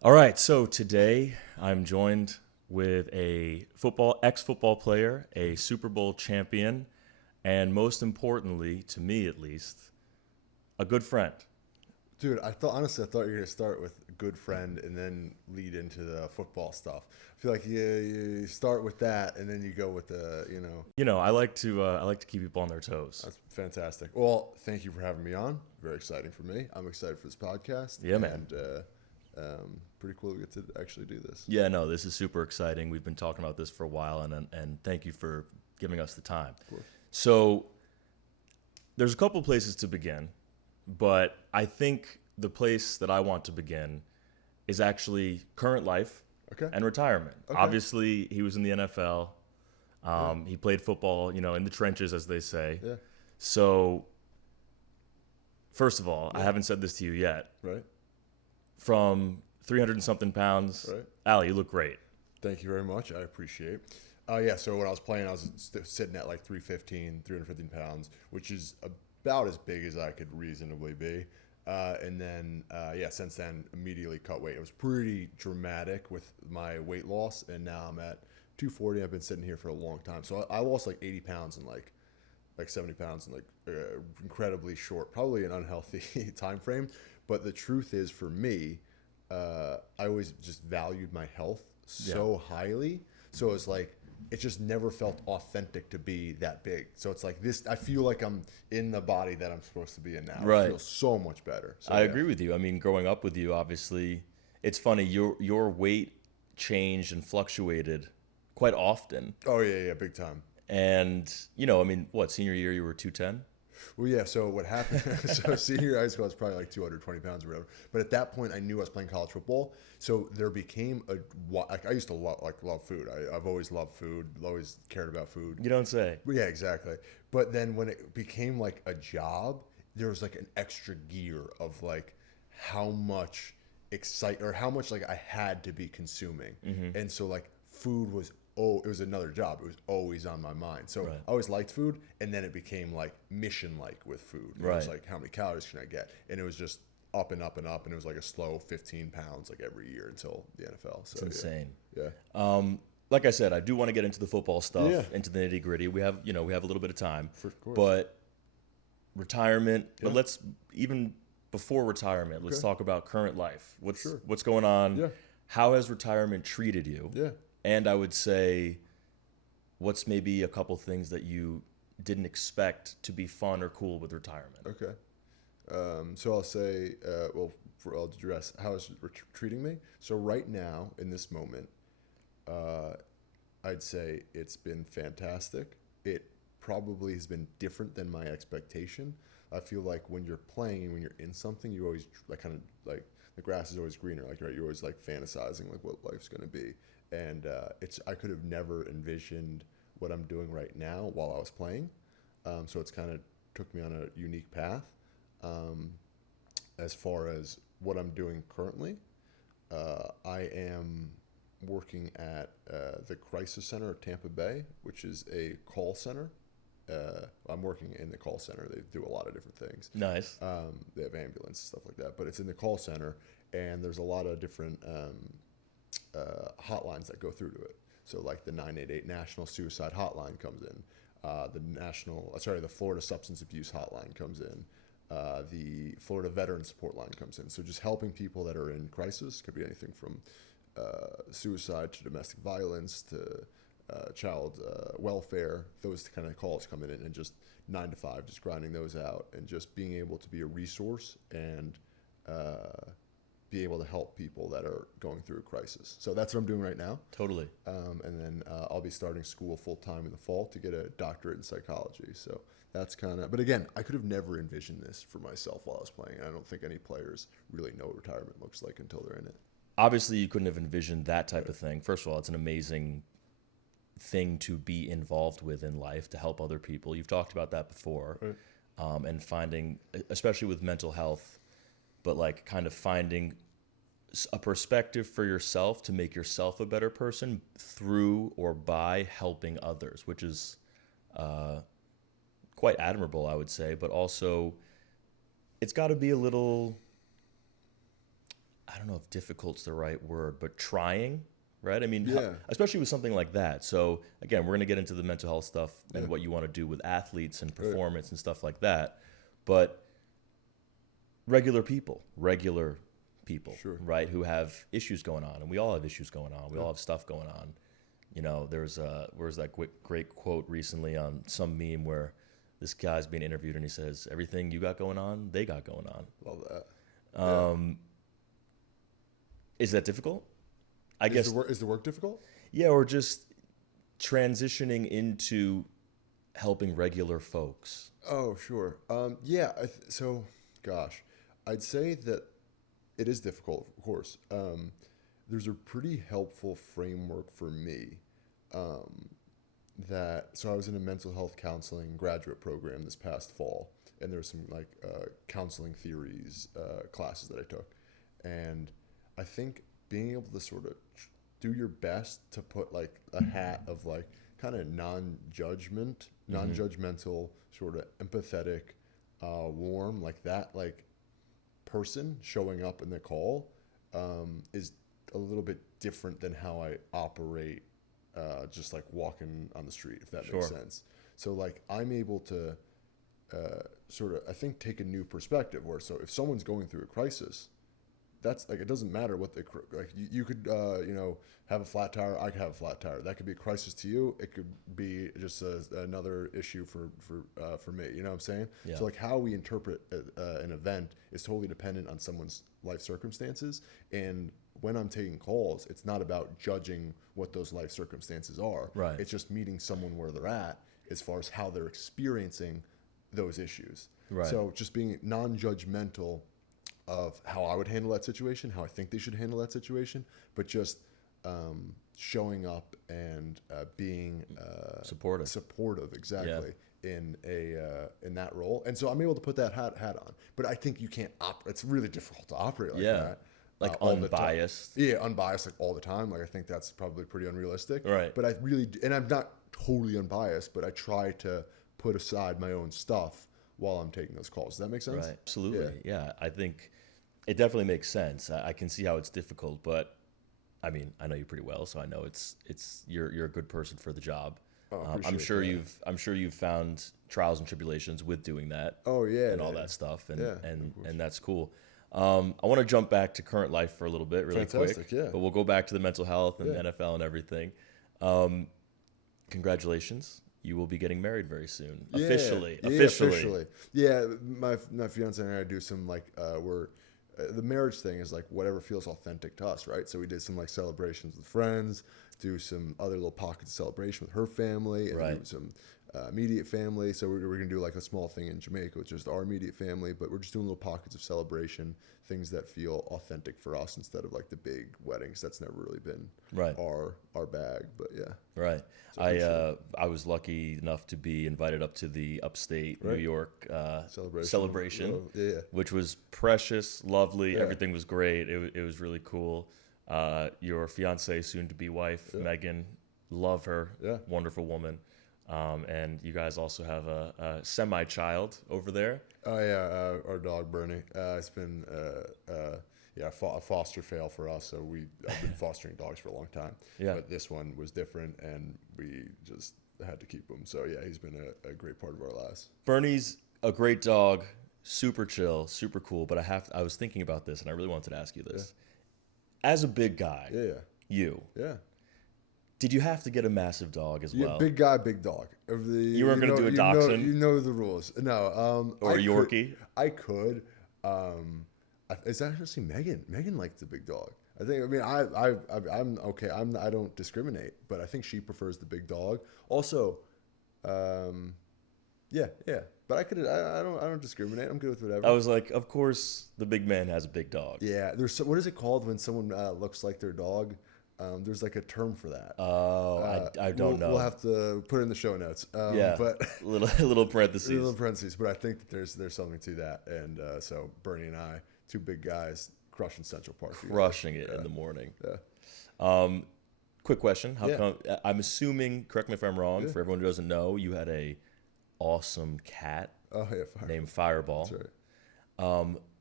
All right, so today I'm joined with a ex-football player, a Super Bowl champion, and most importantly, to me at least, a good friend. Dude, honestly, I thought you were gonna start with good friend and then lead into the football stuff. I feel like you start with that and then you go with the. I like to keep people on their toes. That's fantastic. Well, thank you for having me on. Very exciting for me. I'm excited for this podcast. Yeah, man. And pretty cool to get to actually do this. Yeah, no, this is super exciting. We've been talking about this for a while, and thank you for giving us the time. Of course. So there's a couple places to begin, but I think the place that I want to begin is actually current life Okay. and retirement. Okay. Obviously, he was in the NFL. He played football, in the trenches, as they say. Yeah. So, first of all, I haven't said this to you yet. Right. From 300 and something pounds, Right. Allie, you look great. Thank you very much. I appreciate. Yeah. So when I was playing, I was sitting at like 315 pounds, which is about as big as I could reasonably be. And then, since then, immediately cut weight. It was pretty dramatic with my weight loss, and now I'm at 240. I've been sitting here for a long time, so I lost like 80 pounds in like 70 pounds in like incredibly short, probably an unhealthy time frame. But the truth is, for me, I always just valued my health so highly. So it's like it just never felt authentic to be that big. So it's like this. I feel like I'm in the body that I'm supposed to be in now. Right. I feel so much better. So, I agree with you. I mean, growing up with you, obviously, it's funny. Your weight changed and fluctuated quite often. Oh yeah, big time. And senior year you were 210. Well, yeah. So what happened? So senior high school, I was probably like 220 pounds or whatever. But at that point, I knew I was playing college football. So there became I used to love food. I've always loved food. Always cared about food. You don't say. But yeah, exactly. But then when it became like a job, there was like an extra gear of like how much how much like I had to be consuming, and so like food was. Oh, it was another job. It was always on my mind. So Right. I always liked food, and then it became like mission-like with food. It was like, how many calories can I get? And it was just up and up and up, and it was like a slow 15 pounds like every year until the NFL. So It's insane. Yeah. Like I said, I do want to get into the football stuff, Yeah. into the nitty gritty. We have a little bit of time. For course. But retirement, but Yeah. let's even before retirement, let's Okay. talk about current life. Sure. What's going on? Yeah. How has retirement treated you? Yeah. And I would say, what's maybe a couple things that you didn't expect to be fun or cool with retirement? Okay. So I'll say, I'll address how it's treating me. So right now, in this moment, I'd say it's been fantastic. It probably has been different than my expectation. I feel like when you're playing and when you're in something, you always like kind of like the grass is always greener. Like right, you're always like fantasizing like what life's gonna be. And I could have never envisioned what I'm doing right now while I was playing. So it's kind of took me on a unique path. As far as what I'm doing currently, I am working at the Crisis Center of Tampa Bay, which is a call center. I'm working in the call center. They do a lot of different things. Nice. They have ambulance and stuff like that, but it's in the call center, and there's a lot of different hotlines that go through to it. So like the 988 National Suicide Hotline comes in, the Florida Substance Abuse Hotline comes in, the Florida Veteran Support Line comes in. So just helping people that are in crisis, could be anything from suicide to domestic violence to child welfare. Those kind of calls come in, and just 9 to 5, just grinding those out, and just being able to be a resource and be able to help people that are going through a crisis. So that's what I'm doing right now. Totally. And then I'll be starting school full time in the fall to get a doctorate in psychology. So that's but again, I could have never envisioned this for myself while I was playing. And I don't think any players really know what retirement looks like until they're in it. Obviously, you couldn't have envisioned that type of thing. First of all, it's an amazing thing to be involved with in life, to help other people. You've talked about that before. Right. And finding, especially with mental health, but like kind of finding a perspective for yourself to make yourself a better person through or by helping others, which is quite admirable, I would say. But also, it's got to be a little, I don't know if difficult's the right word, but trying, right? I mean, Yeah. especially with something like that. So again, we're going to get into the mental health stuff and what you want to do with athletes and performance and stuff like that. But regular people, Sure. right, who have issues going on, and we all have issues going on. We all have stuff going on. You know, where's that great quote recently on some meme where this guy's being interviewed and he says, "Everything you got going on, they got going on." Love that. Is that difficult? I guess. Is the work difficult? Yeah, or just transitioning into helping regular folks. Oh, sure. Yeah. So, gosh, I'd say that it is difficult, of course. There's a pretty helpful framework for me. So I was in a mental health counseling graduate program this past fall, and there's some like counseling theories classes that I took, and I think being able to sort of do your best to put like a hat of like kind of non-judgmental, sort of empathetic, warm, like that, like person showing up in the call is a little bit different than how I operate just like walking on the street, if that makes sense. So like I'm able to sort of, I think, take a new perspective where, so if someone's going through a crisis, that's like, it doesn't matter what like you could, have a flat tire. I could have a flat tire. That could be a crisis to you. It could be just another issue for me. You know what I'm saying? Yeah. So like how we interpret an event is totally dependent on someone's life circumstances. And when I'm taking calls, it's not about judging what those life circumstances are. Right. It's just meeting someone where they're at as far as how they're experiencing those issues. Right. So just being non-judgmental of how I would handle that situation, how I think they should handle that situation, but just showing up and being supportive, exactly, in that role. And so I'm able to put that hat on. But I think you can't it's really difficult to operate like that. Like all unbiased. Yeah, unbiased, like all the time. Like I think that's probably pretty unrealistic. Right. But and I'm not totally unbiased, but I try to put aside my own stuff while I'm taking those calls. Does that make sense? Right. Absolutely. Yeah. I think it definitely makes sense. I can see how it's difficult, but I mean, I know you pretty well, so I know you're a good person for the job. I'm sure you've found trials and tribulations with doing that. Oh yeah, and all that stuff, and that's cool. I want to jump back to current life for a little bit, really quick. Yeah. But we'll go back to the mental health and NFL and everything. Congratulations. You will be getting married very soon. Yeah. Officially. Yeah, my fiance and I do some like the marriage thing is like whatever feels authentic to us, right? So we did some like celebrations with friends, do some other little pockets of celebration with her family, and do some immediate family. So we're going to do like a small thing in Jamaica with just our immediate family, but we're just doing little pockets of celebration, things that feel authentic for us instead of like the big weddings. That's never really been our bag, but yeah. Right. So I was lucky enough to be invited up to the upstate New York celebration, which was precious, lovely. Yeah. Everything was great. It was really cool. Your fiance, soon to be wife, Megan, love her. Yeah. Wonderful woman. And you guys also have a semi-child over there. Oh yeah, our dog Bernie. It's been a foster fail for us. So I've been fostering dogs for a long time. Yeah. But this one was different, and we just had to keep him. So yeah, he's been a great part of our lives. Bernie's a great dog, super chill, super cool. But I was thinking about this, and I really wanted to ask you this. Yeah. As a big guy, did you have to get a massive dog as well? Big guy, big dog. You weren't going to do a dachshund? You know the rules. No. Or a Yorkie? I could. It's actually Megan. Megan likes the big dog. I'm okay. I don't discriminate, but I think she prefers the big dog. Also, yeah. But I don't discriminate. I'm good with whatever. I was like, of course, the big man has a big dog. Yeah. What is it called when someone looks like their dog? There's like a term for that. Oh, I don't know. We'll have to put it in the show notes. But little parentheses. Little parentheses. But I think that there's something to that. And so Bernie and I, two big guys, crushing Central Park. Crushing it in the morning. Yeah. Quick question. How come? I'm assuming, correct me if I'm wrong, for everyone who doesn't know, you had a awesome cat named Fireball. That's right.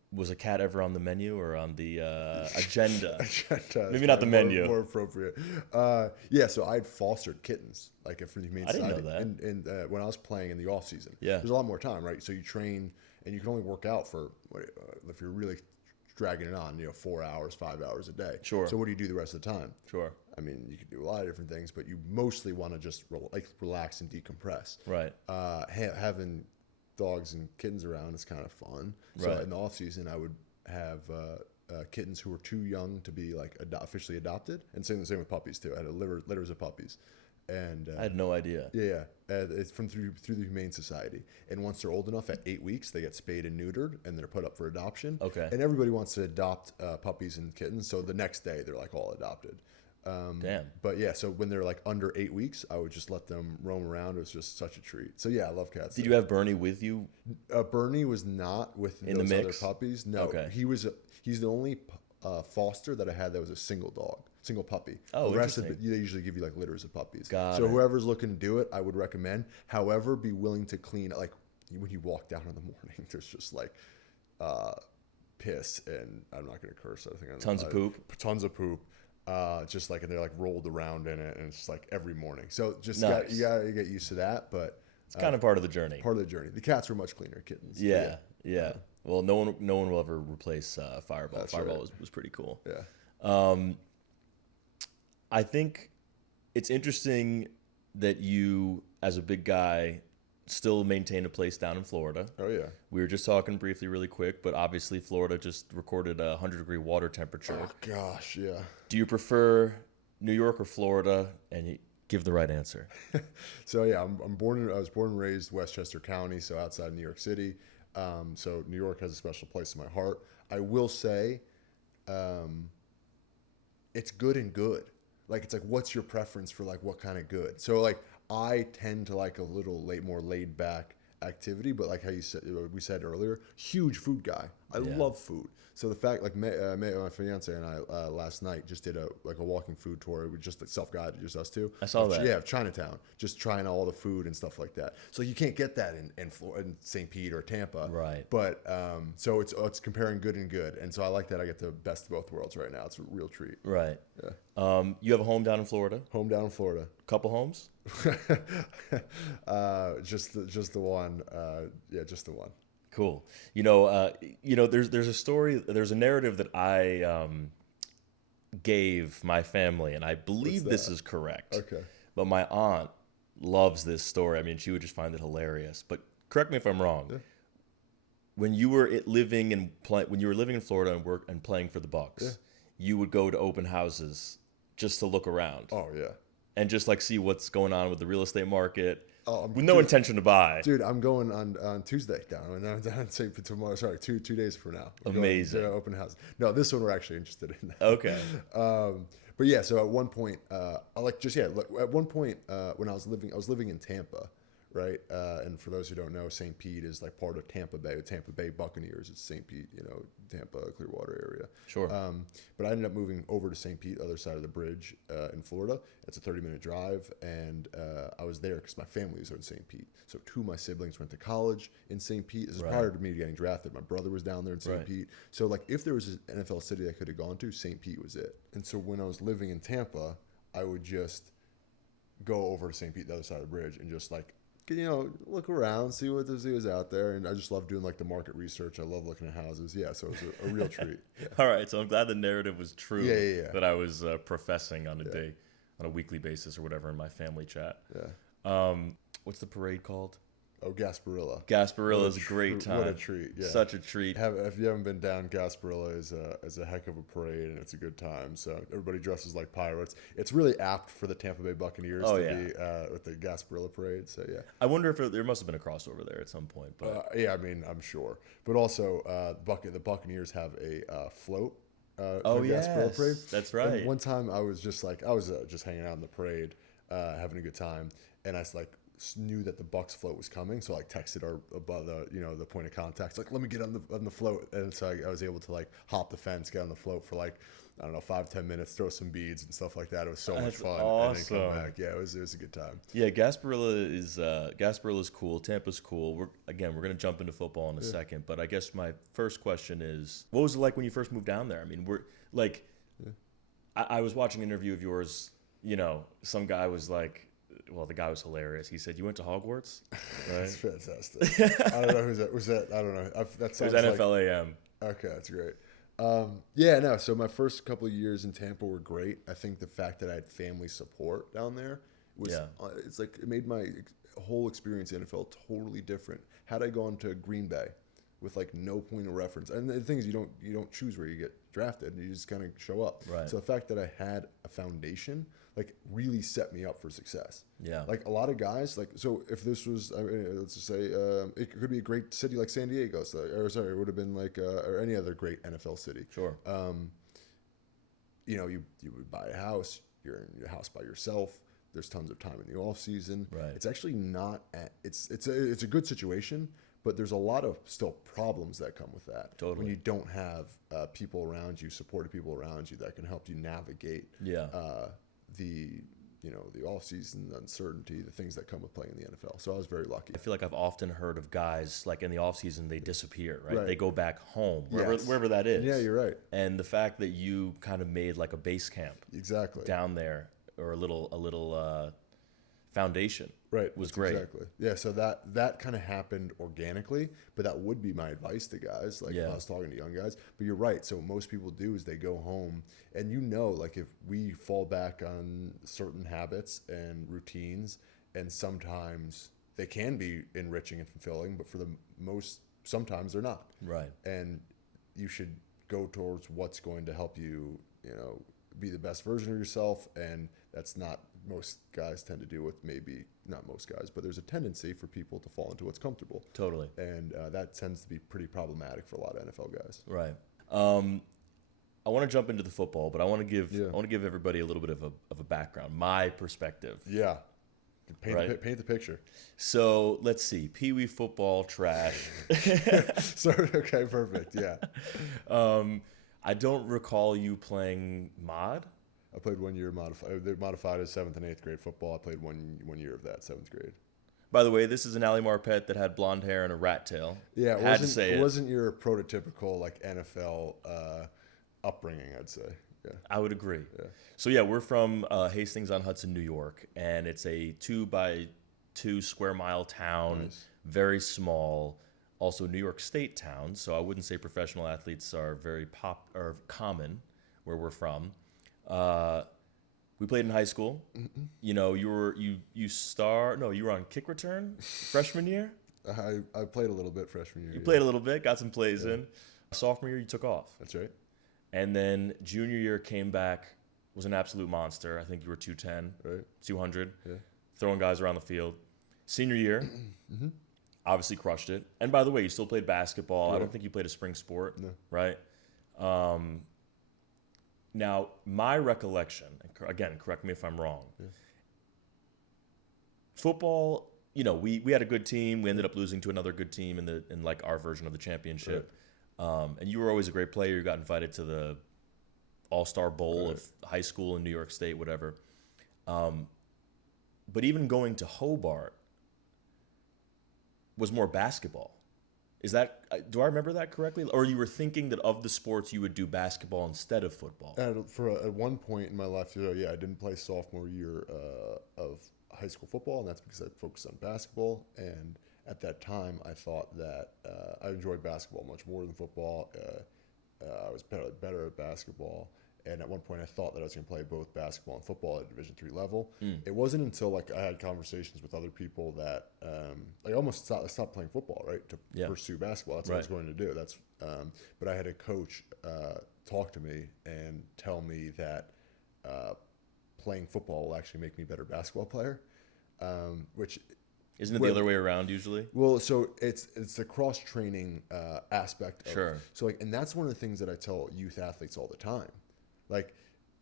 Was a cat ever on the menu or on the agenda? Agenda Maybe is not the probably menu. More appropriate. Yeah, so I'd fostered kittens, like for the humane I didn't society. know that. And when I was playing in the off season, Yeah. there's a lot more time, right? So you train, and you can only work out for if you're really dragging it on, 4 hours, 5 hours a day. Sure. So what do you do the rest of the time? Sure. I mean, you can do a lot of different things, but you mostly want to just relax and decompress. Right. Having dogs and kittens around is kind of fun. So Right. in the off season, I would have kittens who were too young to be like officially adopted, and same with puppies too. I had litters of puppies, and I had no idea. yeah, it's from through the Humane Society. And once they're old enough, at 8 weeks, they get spayed and neutered, and they're put up for adoption. Okay. And everybody wants to adopt puppies and kittens, so the next day they're like all adopted. Damn. But yeah, so when they're like under 8 weeks, I would just let them roam around. It was just such a treat. So yeah, I love cats. Did you have Bernie with you? Bernie was not with In the those other mix? puppies. No, Okay. he's the only foster that I had that was a single puppy. Oh, the rest of interesting. they usually give you like litters of puppies. Got so it. whoever's looking to do it, I would recommend. However, be willing to clean. Like when you walk down in the morning, there's just like piss, and I'm not going to curse. I think Tons of poop. Tons of poop. Just like, and they're like rolled around in it, and it's just like every morning. So just Nice. you gotta get used to that, but It's kind of part of the journey. part of the journey. The cats were much cleaner, kittens. Yeah. Well, no one will ever replace Fireball. That's Fireball right. was pretty cool. Yeah. I think it's interesting that you, as a big guy, still maintain a place down in Florida. Oh yeah. We were just talking briefly, really quick, but obviously Florida just recorded a 100-degree water temperature. Oh gosh, yeah. Do you prefer New York or Florida? And you give the right answer. So yeah, I was born and raised Westchester County, so outside New York City. So New York has a special place in my heart. I will say, it's good and good. Like it's like, what's your preference for like what kind of good? So like I tend to like a little more laid back activity, but like how we said earlier, huge food guy. I Yeah. love food. So the fact, like my fiance and I last night just did a walking food tour. We just self-guided, just us two. I saw that. Yeah, of Chinatown, just trying all the food and stuff like that. So you can't get that in St. Pete or Tampa. Right. But so it's comparing good and good, and so I like that. I get the best of both worlds right now. It's a real treat. Right. Yeah. You have a home down in Florida? Home down in Florida. Couple homes? Just the one. Yeah, just the one. Cool. There's a story, there's a narrative that I gave my family, and I believe this is correct. Okay. But my aunt loves this story. I mean, she would just find it hilarious. But correct me if I'm wrong. Yeah. When you were living in Florida and playing for the Bucks, Yeah. you would go to open houses just to look around Oh yeah. and just like see what's going on with the real estate market Oh, with no intention to buy. Dude, I'm going on Tuesday down. I'm down tomorrow. Sorry, two days from now. We're Amazing. going to open house. No, this one we're actually interested in. Okay. But yeah, so at one point, at one point when I was living in Tampa, right? And for those who don't know, St. Pete is like part of Tampa Bay. The Tampa Bay Buccaneers. It's St. Pete, Tampa, Clearwater area. Sure. But I ended up moving over to St. Pete, other side of the bridge in Florida. It's a 30-minute drive, and I was there because my family was in St. Pete. So two of my siblings went to college in St. Pete. This is Right. prior to me getting drafted. My brother was down there in St. Right. Pete. So like, if there was an NFL city I could have gone to, St. Pete was it. And so when I was living in Tampa, I would just go over to St. Pete, the other side of the bridge, and just like, look around, see what was out there. And I just love doing like the market research. I love looking at houses. Yeah, so it was a real treat. Yeah. All right, so I'm glad the narrative was true Yeah. that I was professing on a weekly basis or whatever in my family chat. Yeah. What's the parade called? Oh, Gasparilla. Gasparilla What is a great time. What a treat. Yeah. Such a treat. If you haven't been down, Gasparilla is a heck of a parade, and it's a good time. So everybody dresses like pirates. It's really apt for the Tampa Bay Buccaneers to be with the Gasparilla parade. So yeah. I wonder if there must have been a crossover there at some point. But Yeah, I mean, I'm sure. But also, the Buccaneers have a float. oh the yes, Gasparilla parade. that's right. And one time I was just hanging out in the parade, having a good time, and I like knew that the Bucks float was coming, so like texted our above the the point of contact, like let me get on the float, and so I was able to like hop the fence, get on the float for like I don't know 5-10 minutes, throw some beads and stuff like that. It was so much fun, and then come back. Yeah, it was a good time. Yeah, Gasparilla is cool. Tampa's cool. We're gonna jump into football in a second, but I guess my first question is, what was it like when you first moved down there? I mean, we're like, I was watching an interview of yours. Some guy was like, well, the guy was hilarious. He said, "You went to Hogwarts?" Right? That's fantastic. I don't know who's that. Was that? I don't know. That sounds it was NFL AM. Okay, that's great. No. So my first couple of years in Tampa were great. I think the fact that I had family support down there was, it's like it made my whole experience in the NFL totally different. Had I gone to Green Bay with like no point of reference, and the thing is, you don't choose where you get drafted. You just kind of show up. Right. So the fact that I had a foundation like really set me up for success. Yeah. Like a lot of guys, like, so if this was, let's just say, it could be a great city like San Diego, it would have been like, or any other great NFL city. Sure. You would buy a house, you're in your house by yourself. There's tons of time in the off season. Right. It's actually not, it's a good situation, but there's a lot of still problems that come with that. Totally. When you don't have people around you, supportive people around you that can help you navigate the off-season uncertainty, the things that come with playing in the NFL. So I was very lucky. I feel like I've often heard of guys, like in the off-season, they disappear, right? Right. They go back home, Yes. wherever that is. Yeah, you're right. And the fact that you kind of made like a base camp Exactly. down there, or a little foundation, Right. was That's great. Exactly. Yeah, so that kind of happened organically, but that would be my advice to guys, like if I was talking to young guys. But you're right. So what most people do is they go home, and like if we fall back on certain habits and routines, and sometimes they can be enriching and fulfilling, but for the sometimes they're not. Right. And you should go towards what's going to help you, be the best version of yourself, and that's not most guys tend to do with, maybe not most guys, but there's a tendency for people to fall into what's comfortable. Totally. And that tends to be pretty problematic for a lot of NFL guys. Right. I want to jump into the football, but I want to give everybody a little bit of a background, my perspective. Yeah. Paint the picture. So let's see. Pee Wee football trash. So okay, perfect. Yeah. I don't recall you playing mod. I played 1 year modified. They modified as 7th and 8th grade football. I played one year of that, 7th grade. By the way, this is an Allie Marpet that had blonde hair and a rat tail. Yeah, it wasn't your prototypical like NFL upbringing, I'd say. Yeah, I would agree. Yeah. So yeah, we're from Hastings-on-Hudson, New York, and it's a 2x2 square mile town, Nice. Very small. Also, New York State town, so I wouldn't say professional athletes are very common where we're from. We played in high school. Mm-hmm. You were on kick return freshman year. I played a little bit freshman year. You played a little bit, got some plays in. Sophomore year, you took off. That's right. And then junior year came back, was an absolute monster. I think you were 210, right. 200, yeah. Throwing guys around the field. Senior year, mm-hmm. obviously crushed it. And by the way, you still played basketball. Yeah. I don't think you played a spring sport, no. Right? Now, my recollection, again, correct me if I'm wrong. Yeah. Football, we had a good team. We ended up losing to another good team in like our version of the championship. Right. And you were always a great player. You got invited to the All-Star Bowl right. of high school in New York State, whatever. But even going to Hobart was more basketball. Do I remember that correctly? Or you were thinking that of the sports you would do basketball instead of football? At one point in my life, I didn't play sophomore year of high school football, and that's because I focused on basketball. And at that time, I thought that I enjoyed basketball much more than football. I was better at basketball. And at one point, I thought that I was going to play both basketball and football at Division III level. It wasn't until I had conversations with other people that I almost stopped playing football, right, to pursue basketball. That's what I was going to do. But I had a coach talk to me and tell me that playing football will actually make me a better basketball player, which. Isn't it the other way around usually? Well, so it's the cross training aspect of sure. it. So and that's one of the things that I tell youth athletes all the time. Like,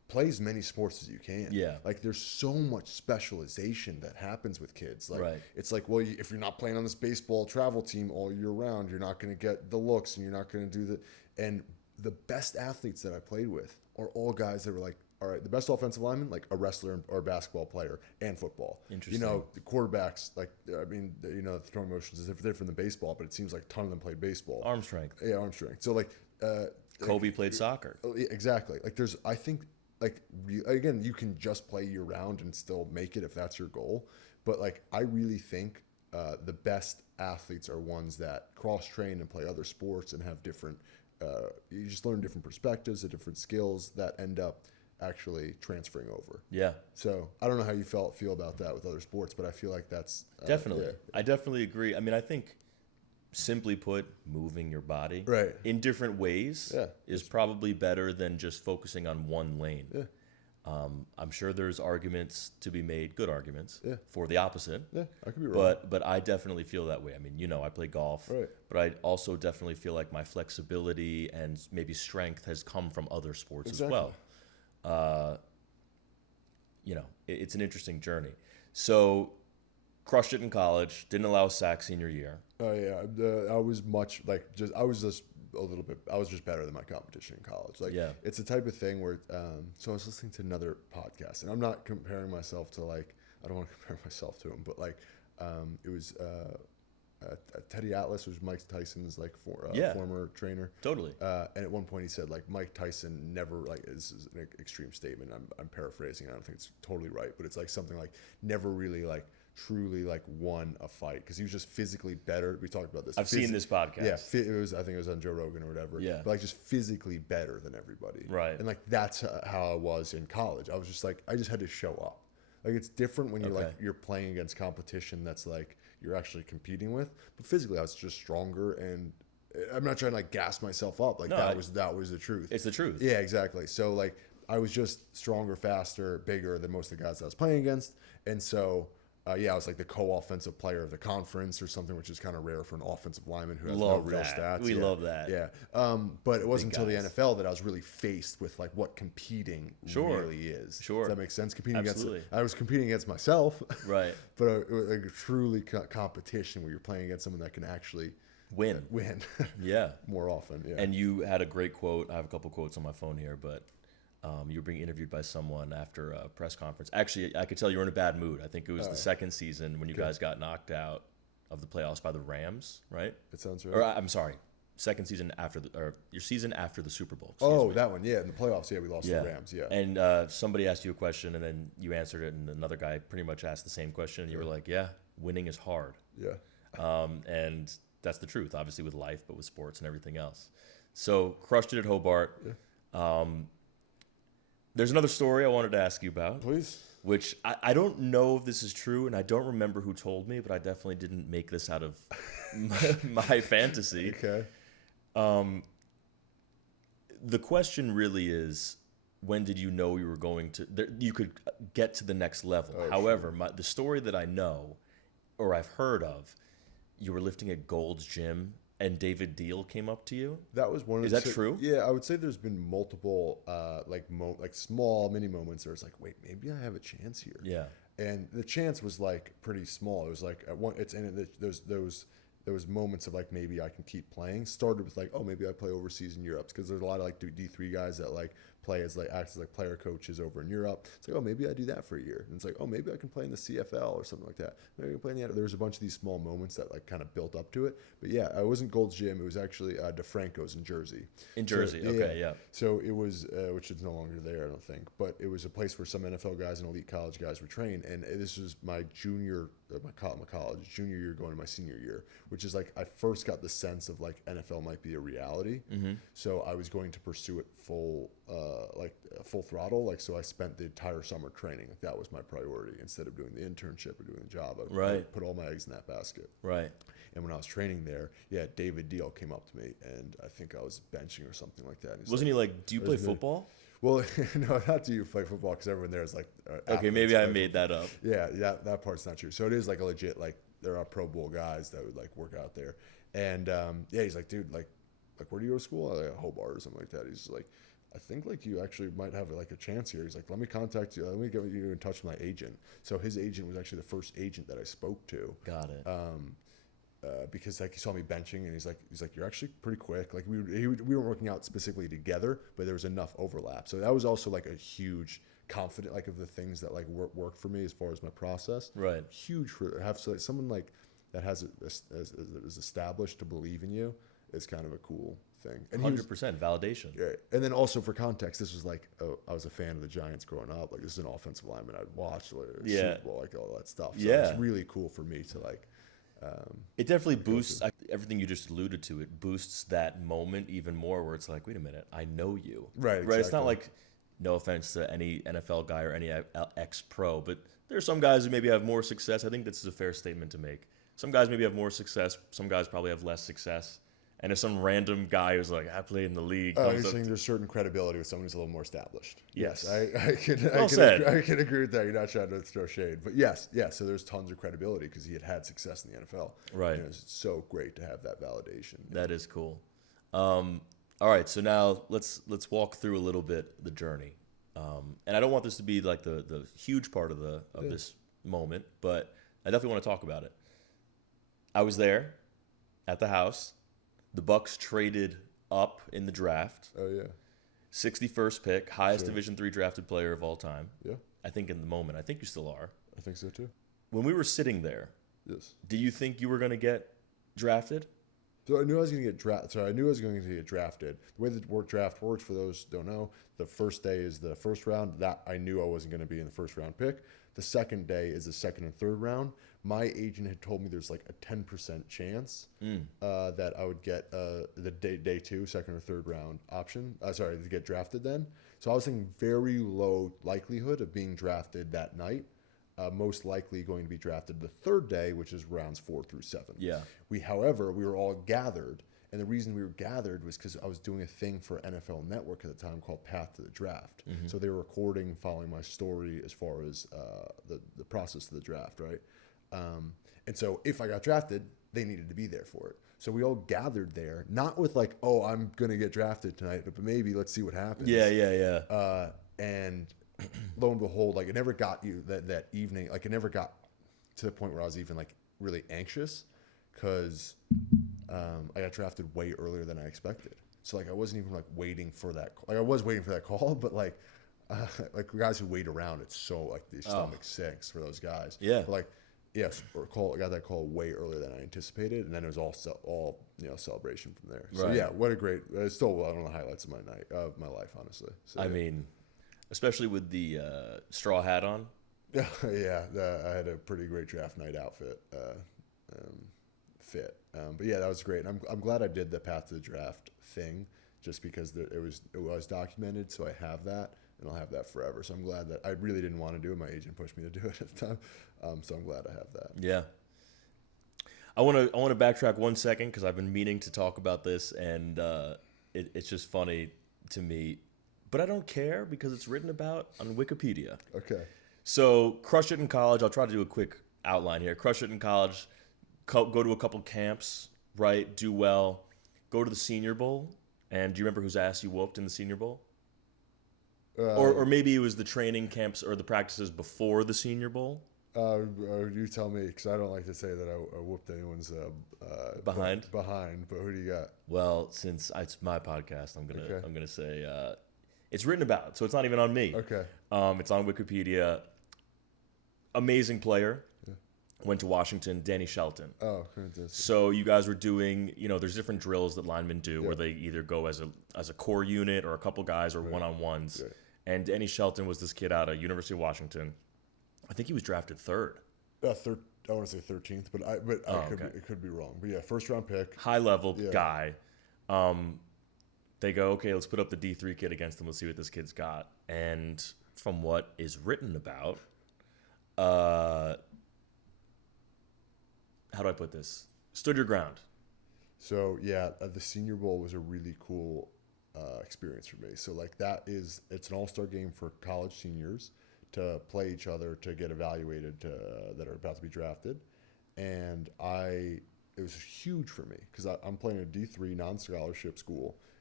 play as many sports as you can. Yeah. Like there's so much specialization that happens with kids. Like Right. it's like, well, if you're not playing on this baseball travel team all year round, you're not going to get the looks and you're not going to do the, and the best athletes that I played with are all guys that were like, all right, the best offensive lineman, like a wrestler or a basketball player and football. Interesting. You know, the quarterbacks, like, I mean, you know, the throwing motions is different than baseball, but it seems like a ton of them played baseball. Arm strength. Yeah, arm strength. So like, Kobe played soccer. yeah, exactly. Like I think like again, you can just play year round and still make it if that's your goal. But like, I really think the best athletes are ones that cross train and play other sports and have different. You just learn different perspectives, and different skills that end up actually transferring over. Yeah. So I don't know how you feel about that with other sports, but I feel like that's Definitely. yeah. I definitely agree. I mean, I think simply put, moving your body Right. in different ways Yeah. is probably better than just focusing on one lane. Yeah. I'm sure there's arguments to be made, good arguments, Yeah. for the opposite. Yeah, I could be wrong. But I definitely feel that way. I mean, you know, I play golf, Right. but I also definitely feel like my flexibility and maybe strength has come from other sports as well. You know, it's an interesting journey. So, crushed it in college. Didn't allow sack senior year. Oh yeah, I was much like just I was just a little bit. I was just better than my competition in college. Like Yeah. it's the type of thing where. So I was listening to another podcast, and I'm not comparing myself to like I don't want to compare myself to him, but like it was Teddy Atlas, was Mike Tyson's like former trainer. Totally. And at one point he said like Mike Tyson never like this is an extreme statement. I'm paraphrasing. I don't think it's totally right, but it's like something like never really like truly like won a fight because he was just physically better. We talked about this. I've seen this podcast. Yeah, it was. I think it was on Joe Rogan or whatever. Yeah, but like just physically better than everybody. Right. And like that's how I was in college. I was just like I just had to show up. Like it's different when you're like you're playing against competition that's like you're actually competing with. But physically, I was just stronger, and I'm not trying to like gas myself up. Like that was the truth. It's the truth. Yeah, exactly. So like I was just stronger, faster, bigger than most of the guys that I was playing against, and so. I was like the co-offensive player of the conference or something, which is kind of rare for an offensive lineman who has no real stats. We love that. Yeah. But it wasn't until the NFL that I was really faced with like what competing really is. Sure. Does that make sense? Absolutely. I was competing against myself. Right. But it was like a truly competition where you're playing against someone that can actually win. Yeah. More often. Yeah. And you had a great quote. I have a couple quotes on my phone here, but you were being interviewed by someone after a press conference. Actually, I could tell you were in a bad mood. I think it was the second season when you guys got knocked out of the playoffs by the Rams, right? That sounds right. Or I'm sorry, second season after your season after the Super Bowl. Oh, that one, yeah. In the playoffs, yeah, we lost to the Rams, yeah. And somebody asked you a question, and then you answered it, and another guy pretty much asked the same question, and you were like, "Yeah, winning is hard." Yeah. And that's the truth, obviously with life, but with sports and everything else. So crushed it at Hobart. Yeah. There's another story I wanted to ask you about. Please. Which I don't know if this is true, and I don't remember who told me, but I definitely didn't make this out of my fantasy. Okay. The question really is, when did you know you were going to, you could get to the next level? However, the story that I know, or I've heard of, you were lifting at Gold's Gym, and David Deal came up to you? That was one of the... Is that true? Yeah, I would say there's been multiple like small mini moments where it's like, wait, maybe I have a chance here. Yeah. And the chance was like pretty small. It was like those moments of like maybe I can keep playing. Started with like, oh, maybe I play overseas in Europe because there's a lot of like D3 guys that like play as like act as like player coaches over in Europe. It's like, oh, maybe I do that for a year. And it's like, oh, maybe I can play in the CFL or something like that. Maybe I can play in the. There was a bunch of these small moments that like kind of built up to it. But yeah, I wasn't Gold's Gym. It was actually DeFranco's in Jersey. In Jersey, so, okay, yeah. So it was, which is no longer there, I don't think. But it was a place where some NFL guys and elite college guys were trained. And this was my junior year going to my senior year, which is like I first got the sense of like NFL might be a reality. Mm-hmm. So I was going to pursue it full throttle. Like, so I spent the entire summer training. Like that was my priority instead of doing the internship or doing the job. I put all my eggs in that basket. Right. And when I was training there, David Deal came up to me, and I think I was benching or something like that. Wasn't he like, do you play football? Well, no, not do you play football, because everyone there is like. Okay, maybe I made that up. Yeah, that part's not true. So it is like a legit, like there are Pro Bowl guys that would like work out there, and he's like, dude, like where do you go to school? Like Hobart or something like that. He's like, I think like you actually might have like a chance here. He's like, let me contact you. Let me get you in touch with my agent. So his agent was actually the first agent that I spoke to. Got it. Because like he saw me benching and he's like you're actually pretty quick. Like we weren't working out specifically together, but there was enough overlap. So that was also like a huge confident like of the things that like worked for me as far as my process. Right. Huge for have so, like, someone like that has is established to believe in you is kind of a cool thing. And 100% validation. Yeah, and then also for context, this was like I was a fan of the Giants growing up. Like this is an offensive lineman I'd watched, like, Super Bowl, like all that stuff. So it's really cool for me to like. It definitely boosts everything you just alluded to. It boosts that moment even more, where it's like, wait a minute, I know you. Right. Right. Exactly. It's not like, no offense to any NFL guy or any ex-pro, but there are some guys who maybe have more success. I think this is a fair statement to make. Some guys maybe have more success. Some guys probably have less success. And if some random guy who's like, I played in the league. You're saying there's certain credibility with someone who's a little more established. Yes. I can agree with that. You're not trying to throw shade. But yes. So there's tons of credibility because he had success in the NFL. Right. And it's so great to have that validation. That is cool. All right. So now let's walk through a little bit the journey. And I don't want this to be like the huge part of this moment, but I definitely want to talk about it. I was there at the house. The Bucks traded up in the draft. Oh yeah. 61st pick, highest Division III drafted player of all time. Yeah. I think in the moment. I think you still are. I think so too. When we were sitting there, yes. Did you think you were going to get drafted? So I knew I was going to get drafted. So I knew I was going to get drafted. The way the draft works, for those who don't know, the first day is the first round. That I knew I wasn't going to be in the first round pick. The second day is the second and third round. My agent had told me there's like a 10% chance that I would get the day two, second or third round option. To get drafted then. So I was thinking very low likelihood of being drafted that night. Most likely going to be drafted the third day, which is rounds 4 through 7. Yeah. However, we were all gathered. And the reason we were gathered was because I was doing a thing for NFL Network at the time called Path to the Draft. Mm-hmm. So they were recording, following my story as far as the process of the draft, right? And so if I got drafted, they needed to be there for it. So we all gathered there, not with like, oh, I'm going to get drafted tonight, but maybe let's see what happens. Yeah. And lo and behold, like it never got you that evening. Like it never got to the point where I was even like really anxious because I got drafted way earlier than I expected. So like I wasn't even like waiting for that. Like I was waiting for that call, but like guys who wait around, it's so like the stomach sinks for those guys. Yeah. But like yes, I got that call way earlier than I anticipated, and then it was all celebration from there. So yeah, what a great. It's still one of the highlights of my life, honestly. So, I mean, especially with the straw hat on. Yeah, I had a pretty great draft night outfit. But yeah, that was great. And I'm glad I did the Path to the Draft thing, just because it was documented, so I have that, and I'll have that forever. So I'm glad that I really didn't want to do it. My agent pushed me to do it at the time, so I'm glad I have that. Yeah. I want to backtrack 1 second because I've been meaning to talk about this, and it's just funny to me, but I don't care because it's written about on Wikipedia. Okay. So crush it in college. I'll try to do a quick outline here. Crush it in college. Go to a couple camps, right? Do well. Go to the Senior Bowl. And do you remember whose ass you whooped in the Senior Bowl? Or maybe it was the training camps or the practices before the Senior Bowl? You tell me, because I don't like to say that I whooped anyone's behind. But who do you got? Well, since it's my podcast, I'm gonna say it's written about, so it's not even on me. Okay. It's on Wikipedia. Amazing player. Went to Washington, Danny Shelton. Oh, fantastic. So you guys were doing, there's different drills that linemen do where they either go as a core unit or a couple guys or one-on-ones. Right. And Danny Shelton was this kid out of University of Washington. I think he was drafted third. I want to say 13th, but it could be wrong. But yeah, first round pick. High level guy. They go, okay, let's put up the D3 kid against him. Let's see what this kid's got. And from what is written about, how do I put this? Stood your ground. So yeah, the Senior Bowl was a really cool experience for me. So like it's an all-star game for college seniors to play each other to get evaluated that are about to be drafted, and it was huge for me because I'm playing a D3 non-scholarship school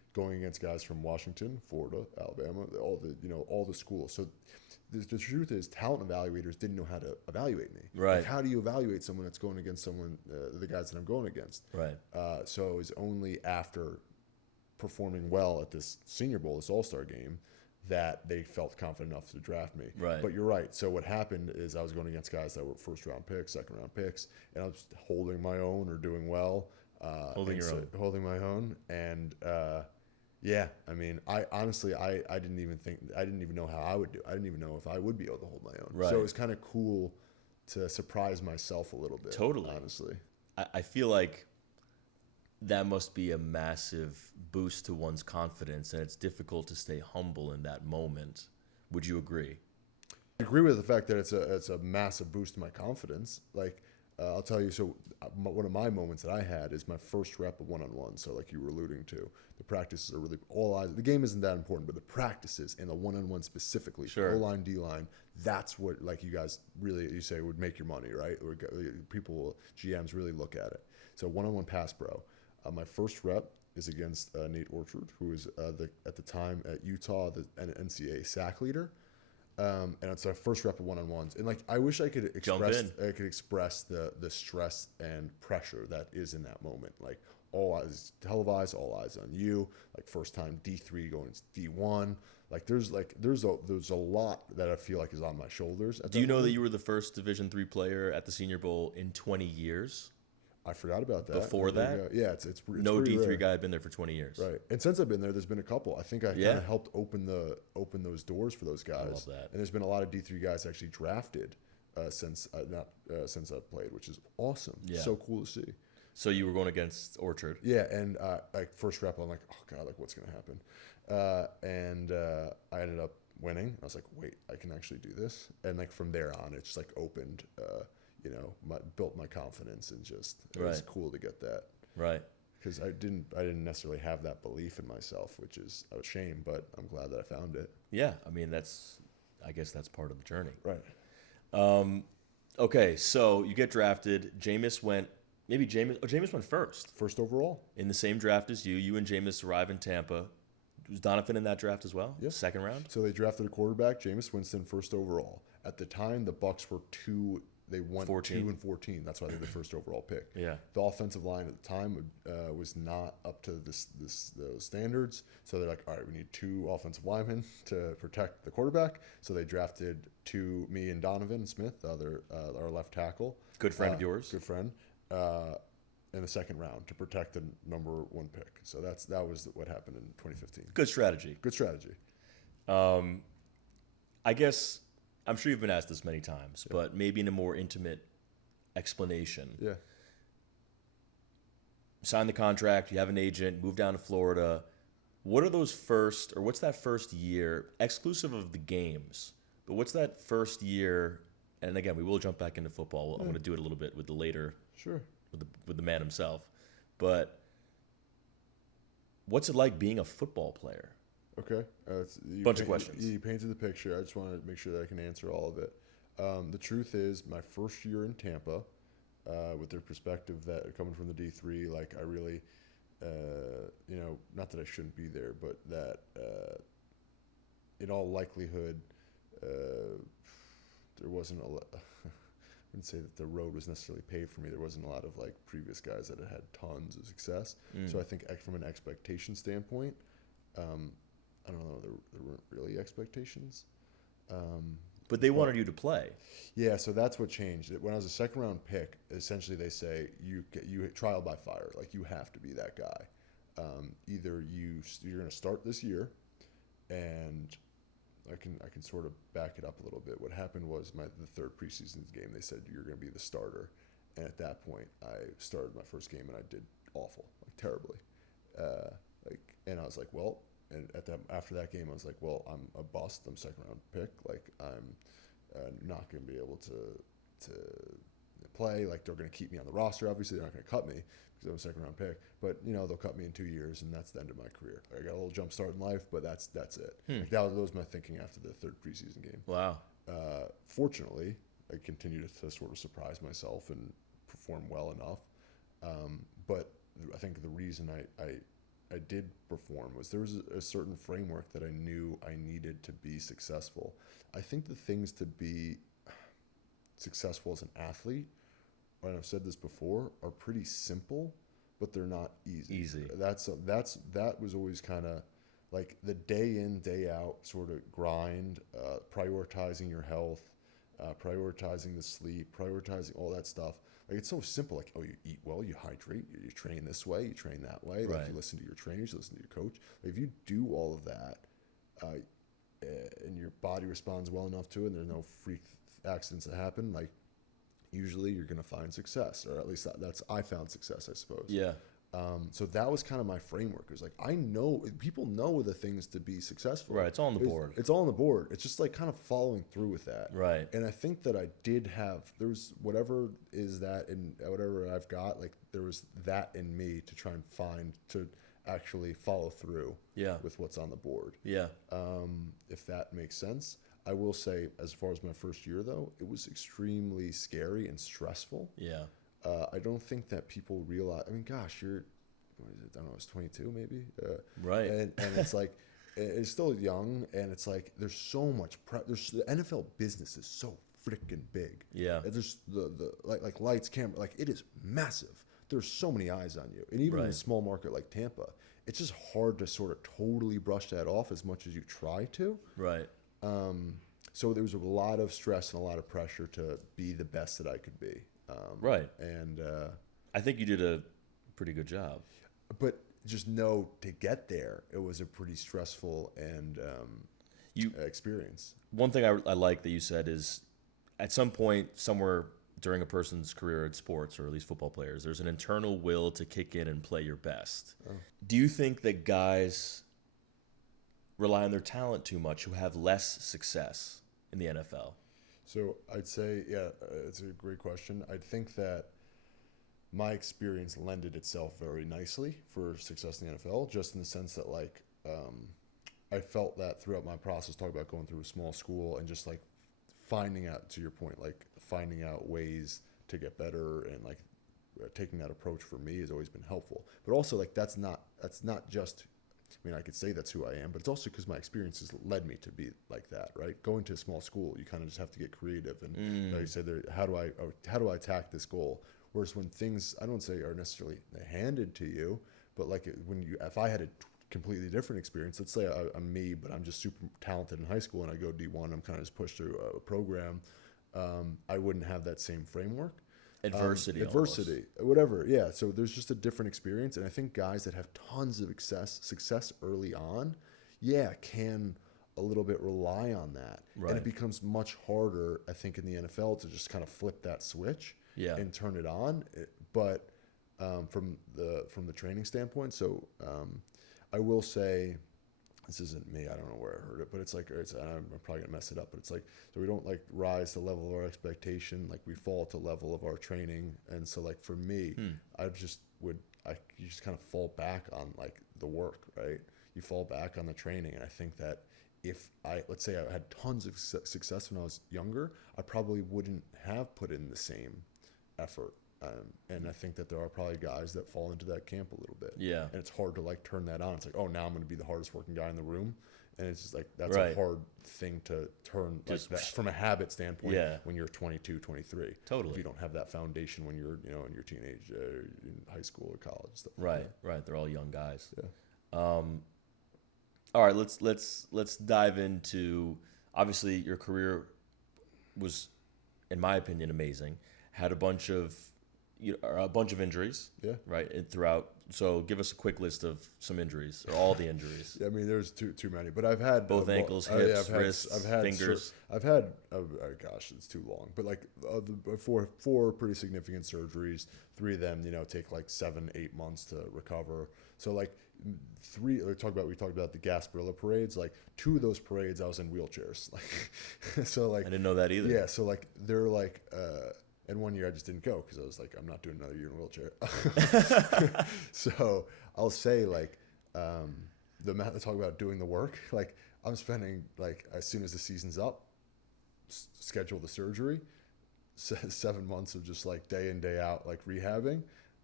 going against guys from Washington, Florida, Alabama, all the schools. So the truth is, talent evaluators didn't know how to evaluate me. Right. Like, how do you evaluate someone that's going against the guys that I'm going against? Right. So it was only after performing well at this Senior Bowl, this All-Star game, that they felt confident enough to draft me. Right. But you're right. So what happened is I was going against guys that were first-round picks, second-round picks, and I was holding my own or doing well. Holding my own. And, yeah, I mean, I honestly didn't even know how I would do. I didn't even know if I would be able to hold my own. Right. So it was kind of cool to surprise myself a little bit. Totally. Honestly. I feel like that must be a massive boost to one's confidence, and it's difficult to stay humble in that moment. Would you agree? I agree with the fact that it's a massive boost to my confidence. Like, I'll tell you, so one of my moments that I had is my first rep of one-on-one. So like you were alluding to, the practices are really all eyes. The game isn't that important, but the practices and the one-on-one specifically, sure. O-line, D-line, that's what, like, you guys really, you say, would make your money, right? Or people, GMs really look at it. So one-on-one pass pro. My first rep is against Nate Orchard, who was at the time at Utah, the NCAA sack leader. And it's our first rep of one-on-ones. And like, I wish I could express the stress and pressure that is in that moment. Like, all eyes televised, all eyes on you. Like, first time D3 going to D1. Like, there's a lot that I feel like is on my shoulders. Do you know that you were the first Division III player at the Senior Bowl in 20 years? I forgot about that. Before that? Yeah, it's no D3 rare. guy had been there for 20 years. Right. And since I've been there, there's been a couple. I think I kind of helped open those doors for those guys. I love that. And there's been a lot of D3 guys actually drafted since I've played, which is awesome. Yeah. So cool to see. So you were going against Orchard. Yeah, and like first rep, I'm like, oh God, like what's going to happen? And I ended up winning. I was like, wait, I can actually do this. And like from there on, it just like opened, built my confidence, and just it was cool to get that. Right. Because I didn't necessarily have that belief in myself, which is a shame, but I'm glad that I found it. Yeah, I mean I guess that's part of the journey. Right. Okay, so you get drafted. Jameis went first. First overall. In the same draft as you. You and Jameis arrive in Tampa. Was Donovan in that draft as well? Yes. Second round? So they drafted a quarterback, Jameis Winston, first overall. At the time, the Bucs were they went 14. 2-14. That's why they're the first overall pick. Yeah. The offensive line at the time was not up to those standards. So they're like, all right, we need 2 offensive linemen to protect the quarterback. So they drafted me and Donovan Smith, our left tackle. Good friend of yours. Good friend. In the second round to protect the number 1 pick. So that was what happened in 2015. Good strategy. Good strategy. I guess I'm sure you've been asked this many times, but maybe in a more intimate explanation. Yeah. Sign the contract, you have an agent, move down to Florida. What are those what's that first year, exclusive of the games, but what's that first year? And again, we will jump back into football. I'm going to do it a little bit with the later. Sure. With the man himself. But what's it like being a football player? Okay. Bunch of questions. You painted the picture. I just want to make sure that I can answer all of it. The truth is, my first year in Tampa, with their perspective that coming from the D3, like I really, not that I shouldn't be there, but that in all likelihood, there wasn't I wouldn't say that the road was necessarily paved for me. There wasn't a lot of like previous guys that had tons of success. So I think from an expectation standpoint, I don't know, there weren't really expectations. But they wanted you to play. Yeah, so that's what changed. When I was a second round pick, essentially they say you trial by fire. Like, you have to be that guy. Either you're going to start this year, and I can sort of back it up a little bit. What happened was the third preseason game, they said you're going to be the starter. And at that point, I started my first game and I did awful, like terribly. And I was like, well, and after that game, I was like, well, I'm a bust. I'm a second round pick. Like, I'm not going to be able to play. Like, they're going to keep me on the roster. Obviously, they're not going to cut me because I'm a second round pick. But they'll cut me in 2 years, and that's the end of my career. I got a little jump start in life, but that's it. Like, that was my thinking after the third preseason game. Wow. Fortunately, I continued to sort of surprise myself and perform well enough. But I think the reason I I did perform was there was a certain framework that I knew I needed to be successful. I think the things to be successful as an athlete, and I've said this before, are pretty simple, but they're not easy. That was always kind of like the day in, day out sort of grind, prioritizing your health, prioritizing the sleep, prioritizing all that stuff. Like it's so simple. Like, oh, you eat well, you hydrate, you train this way, you train that way. Like Right. you listen to your trainers, you listen to your coach. Like, if you do all of that, and your body responds well enough to it, and there's no freak accidents that happen, like usually you're gonna find success, or at least that's I found success, I suppose. Yeah. So that was kind of my framework. It was like, I know people know the things to be successful. Right. It's all on the board. It's all on the board. It's just like kind of following through with that. Right. And I think that I did have, there was whatever is that in whatever I've got, like there was that in me to try and find to actually follow through Yeah. with what's on the board. Yeah. If that makes sense. I will say, as far as my first year though, it was extremely scary and stressful. Yeah. I don't think that people realize. I mean, gosh, what is it? I don't know, it's 22 maybe. Right. And it's like, it's still young, and it's like there's so much there's the NFL business is so freaking big. Yeah. And there's the like lights, camera, like it is massive. There's so many eyes on you, and even in a Right. small market like Tampa, it's just hard to sort of totally brush that off as much as you try to. Right. So there was a lot of stress and a lot of pressure to be the best that I could be. Right. And I think you did a pretty good job. but just know to get there, it was a pretty stressful and experience. One thing I like that you said is at some point, somewhere during a person's career in sports, or at least football players, there's an internal will to kick in and play your best. Oh. Do you think that guys rely on their talent too much who have less success in the NFL? So I'd say, yeah, it's a great question. I think that my experience lended itself very nicely for success in the NFL, just in the sense that, like, I felt that throughout my process, talking about going through a small school and just, like, finding out, to your point, like, finding out ways to get better and, like, taking that approach for me has always been helpful. But also, like, that's not just, I mean, I could say that's who I am, but it's also because my experiences led me to be like that, right? Going to a small school, you kind of just have to get creative and, like you said, how do I attack this goal? Whereas when things, I don't say are necessarily handed to you, but like if I had a completely different experience, let's say I'm me, but I'm just super talented in high school and I go D1, I'm kind of just pushed through a program, I wouldn't have that same framework. Adversity, Whatever. Yeah. So there's just a different experience. And I think guys that have tons of success early on, can a little bit rely on that. Right. And it becomes much harder, I think, in the NFL to just kind of flip that switch and turn it on. But from the training standpoint, so I will say, this isn't me, I don't know where I heard it, but it's like, I'm probably gonna mess it up, but it's like, so we don't like rise to the level of our expectation, like we fall to level of our training. And so like for me, you just kind of fall back on like the work, right? You fall back on the training. And I think that if let's say I had tons of success when I was younger, I probably wouldn't have put in the same effort. And I think that there are probably guys that fall into that camp a little bit. Yeah. And it's hard to like turn that on. It's like, oh, now I'm going to be the hardest working guy in the room. And it's just like, that's Right. a hard thing to turn like that, from a habit standpoint when you're 22, 23. Totally. If you don't have that foundation when you're, in your teenage, in high school or college stuff. Right. Like Right. They're all young guys. Yeah. All right. Let's dive into, obviously your career was, in my opinion, amazing. Had a bunch of injuries. Yeah. Right. And throughout. So give us a quick list of some injuries, or all the injuries. I mean, there's too many, but I've had Both ankles, hips, wrists, fingers. I've had, gosh, it's too long, but like four pretty significant surgeries. 3 of them, take like 7-8 months to recover. So like we talked about the Gasparilla parades. Like 2 of those parades, I was in wheelchairs. Like, so like I didn't know that either. Yeah. So like they're like, and 1 year I just didn't go because I was like, I'm not doing another year in a wheelchair. So I'll say like, the amount to talk about doing the work, like I'm spending like, as soon as the season's up, schedule the surgery, 7 months of just like day in, day out, like rehabbing.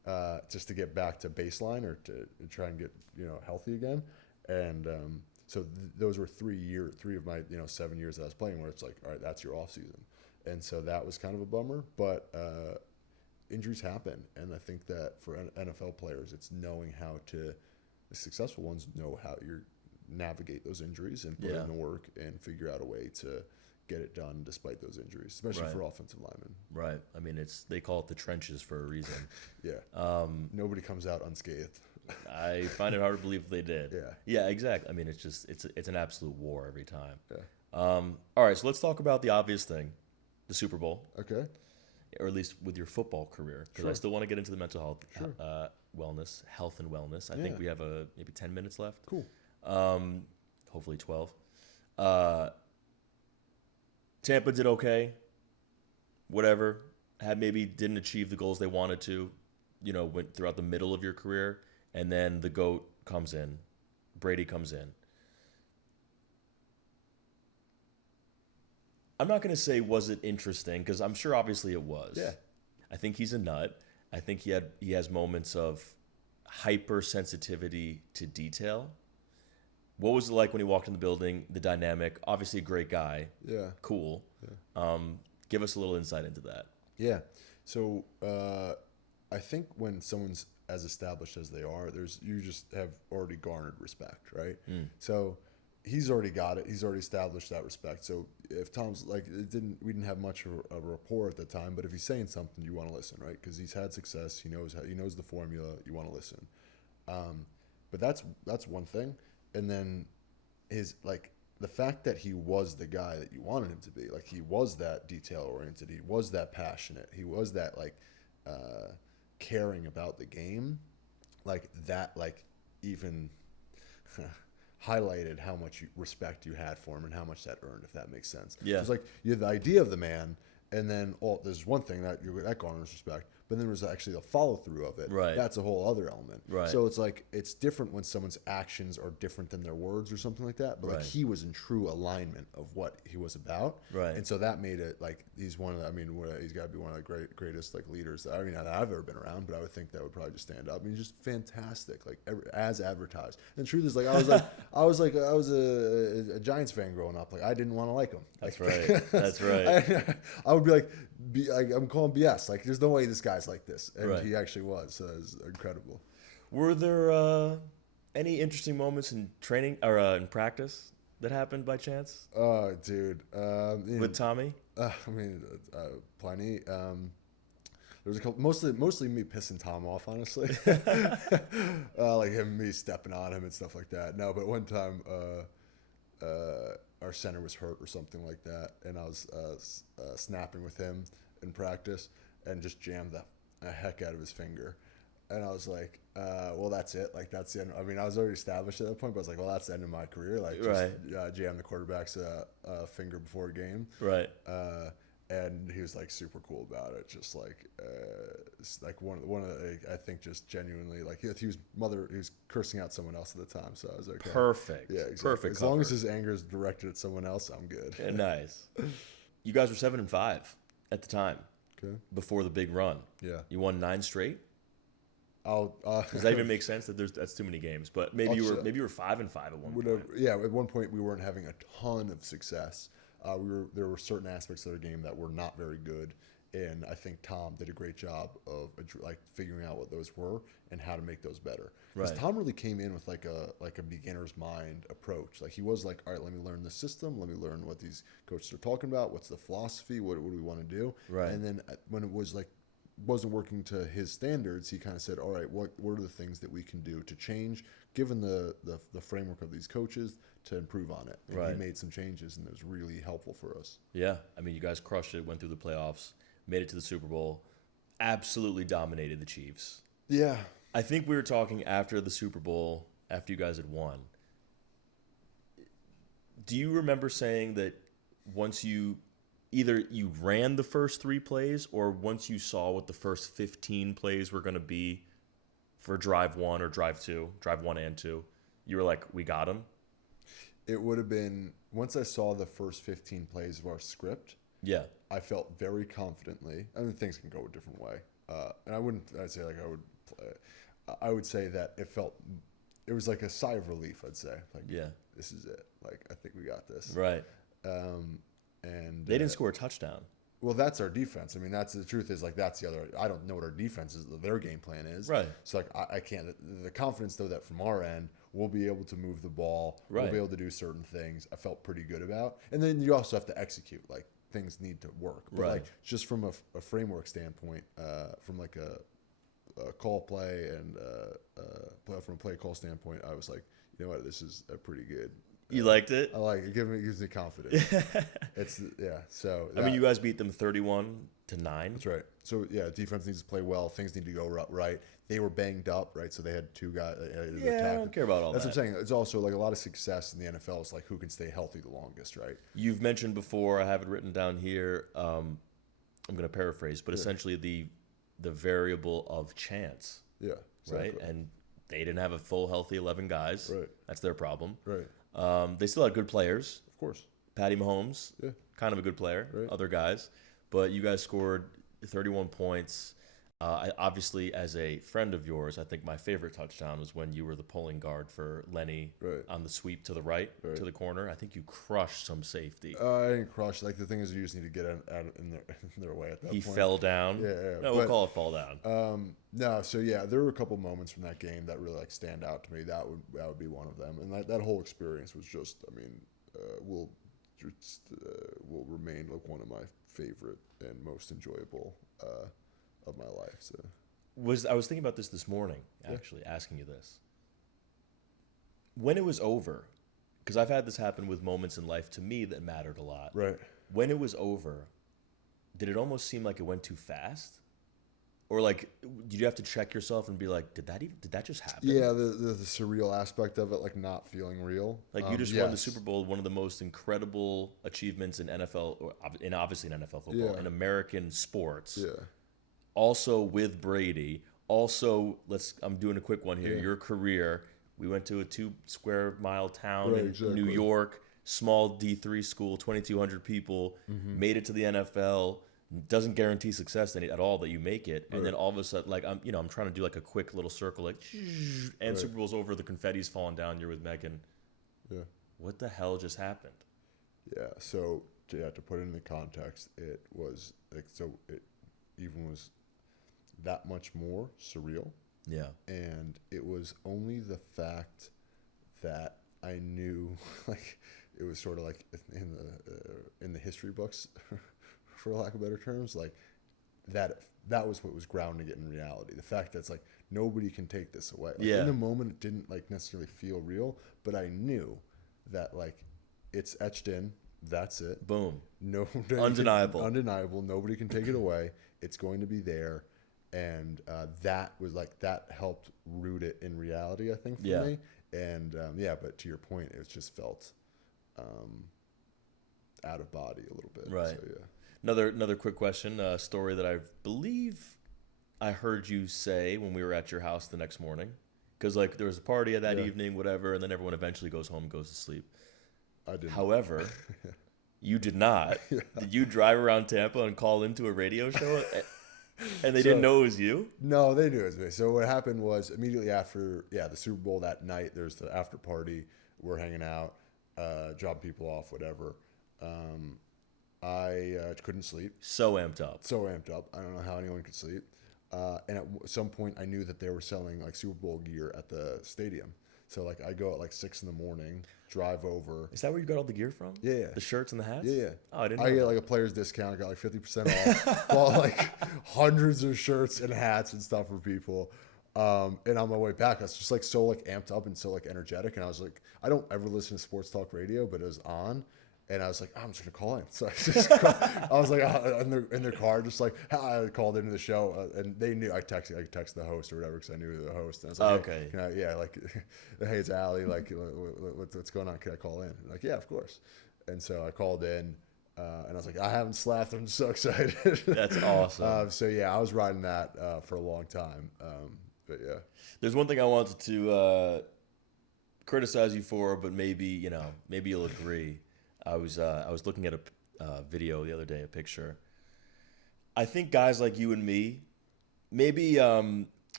just to get back to baseline or to try and get healthy again. And so those were 3 of my 7 years that I was playing where it's like, all right, that's your off season. And so that was kind of a bummer, but injuries happen, and I think that for NFL players, it's knowing how to. The successful ones know how you navigate those injuries and put in the work and figure out a way to get it done despite those injuries, especially for offensive linemen. Right. I mean, they call it the trenches for a reason. Yeah. Nobody comes out unscathed. I find it hard to believe they did. Yeah. Yeah, exactly. I mean, it's an absolute war every time. Yeah. All right, so let's talk about the obvious thing, the Super Bowl. Okay. Or at least with your football career, because I still want to get into the mental health, health and wellness. I think we have maybe 10 minutes left. Cool. Hopefully 12. Tampa did okay. Whatever. Maybe didn't achieve the goals they wanted to. Went throughout the middle of your career, and then the GOAT comes in. Brady comes in. I'm not going to say was it interesting, because I'm sure obviously it was. Yeah. I think he's a nut. I think he has moments of hypersensitivity to detail. What was it like when he walked in the building, the dynamic? Obviously a great guy. Yeah. Cool. Yeah. Give us a little insight into that. Yeah. So I think when someone's as established as they are, you just have already garnered respect, right? So he's already got it. He's already established that respect. So if Tom's like, we didn't have much of a rapport at the time, but if he's saying something, you want to listen, right? Because he's had success. He knows the formula. You want to listen. But that's one thing. And then the fact that he was the guy that you wanted him to be, like he was that detail oriented. He was that passionate. He was that caring about the game, even highlighted how much respect you had for him and how much that earned, if that makes sense. Yeah. So it's like you have the idea of the man, and then there's one thing that garners respect, but then there's actually the follow through of it. Right. That's a whole other element. Right. So it's like it's different when someone's actions are different than their words or something like that. But Right. he was in true alignment of what he was about. Right. And so that made it he's one of the, he's got to be one of the greatest leaders that I've ever been around. But I would think that would probably just stand up. Just fantastic, as advertised. And the truth is, I was a Giants fan growing up. I didn't want to like him. That's right. That's right. I would be I'm calling BS. There's no way this guy's like this, and Right. he actually was. So it was incredible. Were there any interesting moments in training or in practice that happened by chance? Oh, dude. With Tommy? Plenty. There was a couple, mostly me pissing Tom off, honestly. Me stepping on him and stuff like that. No, but one time, our center was hurt or something like that, and I was snapping with him in practice and just jammed the heck out of his finger. And I was like, well, that's it. That's the end. I was already established at that point, but I was like, well, that's the end of my career. Jam the quarterback's finger before a game. Right. And he was super cool about it. Just one of the, I think just genuinely he was cursing out someone else at the time. So I was okay. Perfect. Yeah, exactly. Perfect. As long as his anger is directed at someone else, I'm good. Yeah, nice. You guys were 7-5 at the time. Okay. Before the big run. Yeah. You won 9 straight. Does that even make sense? That's too many games. But maybe you were 5-5 at one point. Yeah, at one point we weren't having a ton of success. There were certain aspects of the game that were not very good, and I think Tom did a great job of figuring out what those were and how to make those better. Because Right. Tom really came in with a beginner's mind approach. He was all right, let me learn the system, let me learn what these coaches are talking about, what's the philosophy, what do we want to do, Right. And then when it wasn't working to his standards, he kind of said, all right, what are the things that we can do to change, given the framework of these coaches, to improve on it. And Right. he made some changes, and it was really helpful for us. Yeah. You guys crushed it, went through the playoffs, made it to the Super Bowl, absolutely dominated the Chiefs. Yeah. I think we were talking after the Super Bowl, after you guys had won. Do you remember saying that once either you ran the first 3 plays, or once you saw what the first 15 plays were going to be for drive 1 or drive 2, drive 1 and 2, you were like, we got him? It would have been, once I saw the first 15 plays of our script, Yeah. I felt very confidently. Things can go a different way. And I'd say I would I would say that it was like a sigh of relief. I'd say, like, Yeah. this is it. Like, I think we got this. Right. And They didn't score a touchdown. Well, that's our defense. I mean, that's the truth. Is like that's the other. I don't know what our defense is. Their game plan is. Right. So like I can't. The confidence though that from our end we'll be able to move the ball. Right. We'll be able to do certain things. I felt pretty good about. And then you also have to execute. Like things need to work. But Right. like just from a framework standpoint, from like a call play and from a play call standpoint, I was like, you know what, this is a pretty good. You liked it? I like it. It gives me confidence. So I mean, you guys beat them 31-9. That's right. So yeah, defense needs to play well. Things need to go right. They were banged up, right? So they had two guys. Yeah, I don't care about all That's that. what I'm saying. It's also like a lot of success in the NFL is like who can stay healthy the longest, right? You've mentioned before, I have it written down here. I'm going to paraphrase, but essentially the variable of chance, Yeah. right? Exactly. And they didn't have a full healthy 11 guys. Right. That's their problem. Right. They still had good players. Of course. Patty Mahomes, Yeah. kind of a good player. Right. Other guys, but you guys scored 31 points. Obviously, as a friend of yours, I think my favorite touchdown was when you were the pulling guard for Lenny Right. on the sweep to the right, to the corner. I think you crushed some safety. I didn't crush. Like the thing is, you just need to get out in their way at that He point. fell down. Yeah. No, we'll call it fall down. No, so yeah, there were a couple moments from that game that really like stand out to me. That would be one of them, and that whole experience was just, I mean, will remain like one of my favorite and most enjoyable of my life. So I was thinking about this morning, actually, asking you this. When it was over, because I've had this happen with moments in life to me that mattered a lot. right. When it was over, did it almost seem like it went too fast? Or like, did you have to check yourself and be like, did that just happen? Yeah, the surreal aspect of it, like not feeling real. Like you just won the yes. Super Bowl, one of the most incredible achievements in NFL, or obviously in NFL football, Yeah. in American sports. Yeah, Also with Brady. Also, I'm doing a quick one here. Yeah. Your career. We went to a 2-square-mile town Right, in exactly. New York, small D3 school, 2,200 people, Mm-hmm. made it to the NFL. Doesn't guarantee success at all that you make it, and then all of a sudden, like I'm trying to do like a quick little circle, like, and Super Bowl's over, the confetti's falling down. You're with Megan. yeah. What the hell just happened? Yeah, so to put it in the context, it was like it even was that much more surreal, Yeah, and it was only the fact that I knew, like it was sort of like in the history books, for lack of better terms, like that was what was grounding it in reality. The fact that it's like nobody can take this away. Like, Yeah. In the moment, it didn't like necessarily feel real, but I knew that like it's etched in. That's it. boom, No, Undeniable. undeniable. Nobody can take it away. It's going to be there, and that was like that helped root it in reality. I think for Yeah. me, and but to your point, it just felt out of body a little bit. Right. So, yeah. Another quick question. A story that I believe I heard you say when we were at your house the next morning, because like there was a party that Yeah. evening, whatever, and then everyone eventually goes home, goes to sleep. I didn't. However, you did not. Did you drive around Tampa and call into a radio show, and they didn't know it was you? No, they knew it was me. So what happened was immediately after, the Super Bowl that night, there's the after party. We're hanging out, dropping people off, whatever. I couldn't sleep. So amped up. So amped up. I don't know how anyone could sleep. And at some point, I knew that they were selling like Super Bowl gear at the stadium. So like I go at like 6 a.m, drive over. Is that where you got all the gear from? Yeah. The shirts and the hats? Yeah. Oh, I didn't know I get that. like a player's discount. I got like 50% off. Bought like hundreds of shirts and hats and stuff for people. And on my way back, I was just like so like amped up and so like energetic. And I was like, I don't ever listen to sports talk radio, but it was on. And I was like, I'm just gonna call in. So I was like in their car, just like I called into the show, and they knew. I texted the host or whatever because I knew the host. And I was like, Okay. hey, like, hey, it's Allie. Like, what's going on? Can I call in? And like, yeah, of course. And so I called in, and I was like, I haven't slept. I'm so excited. That's awesome. So yeah, I was riding that for a long time. But yeah, There's one thing I wanted to criticize you for, but maybe you'll agree. I was looking at a video the other day, a picture. I think guys like you and me, maybe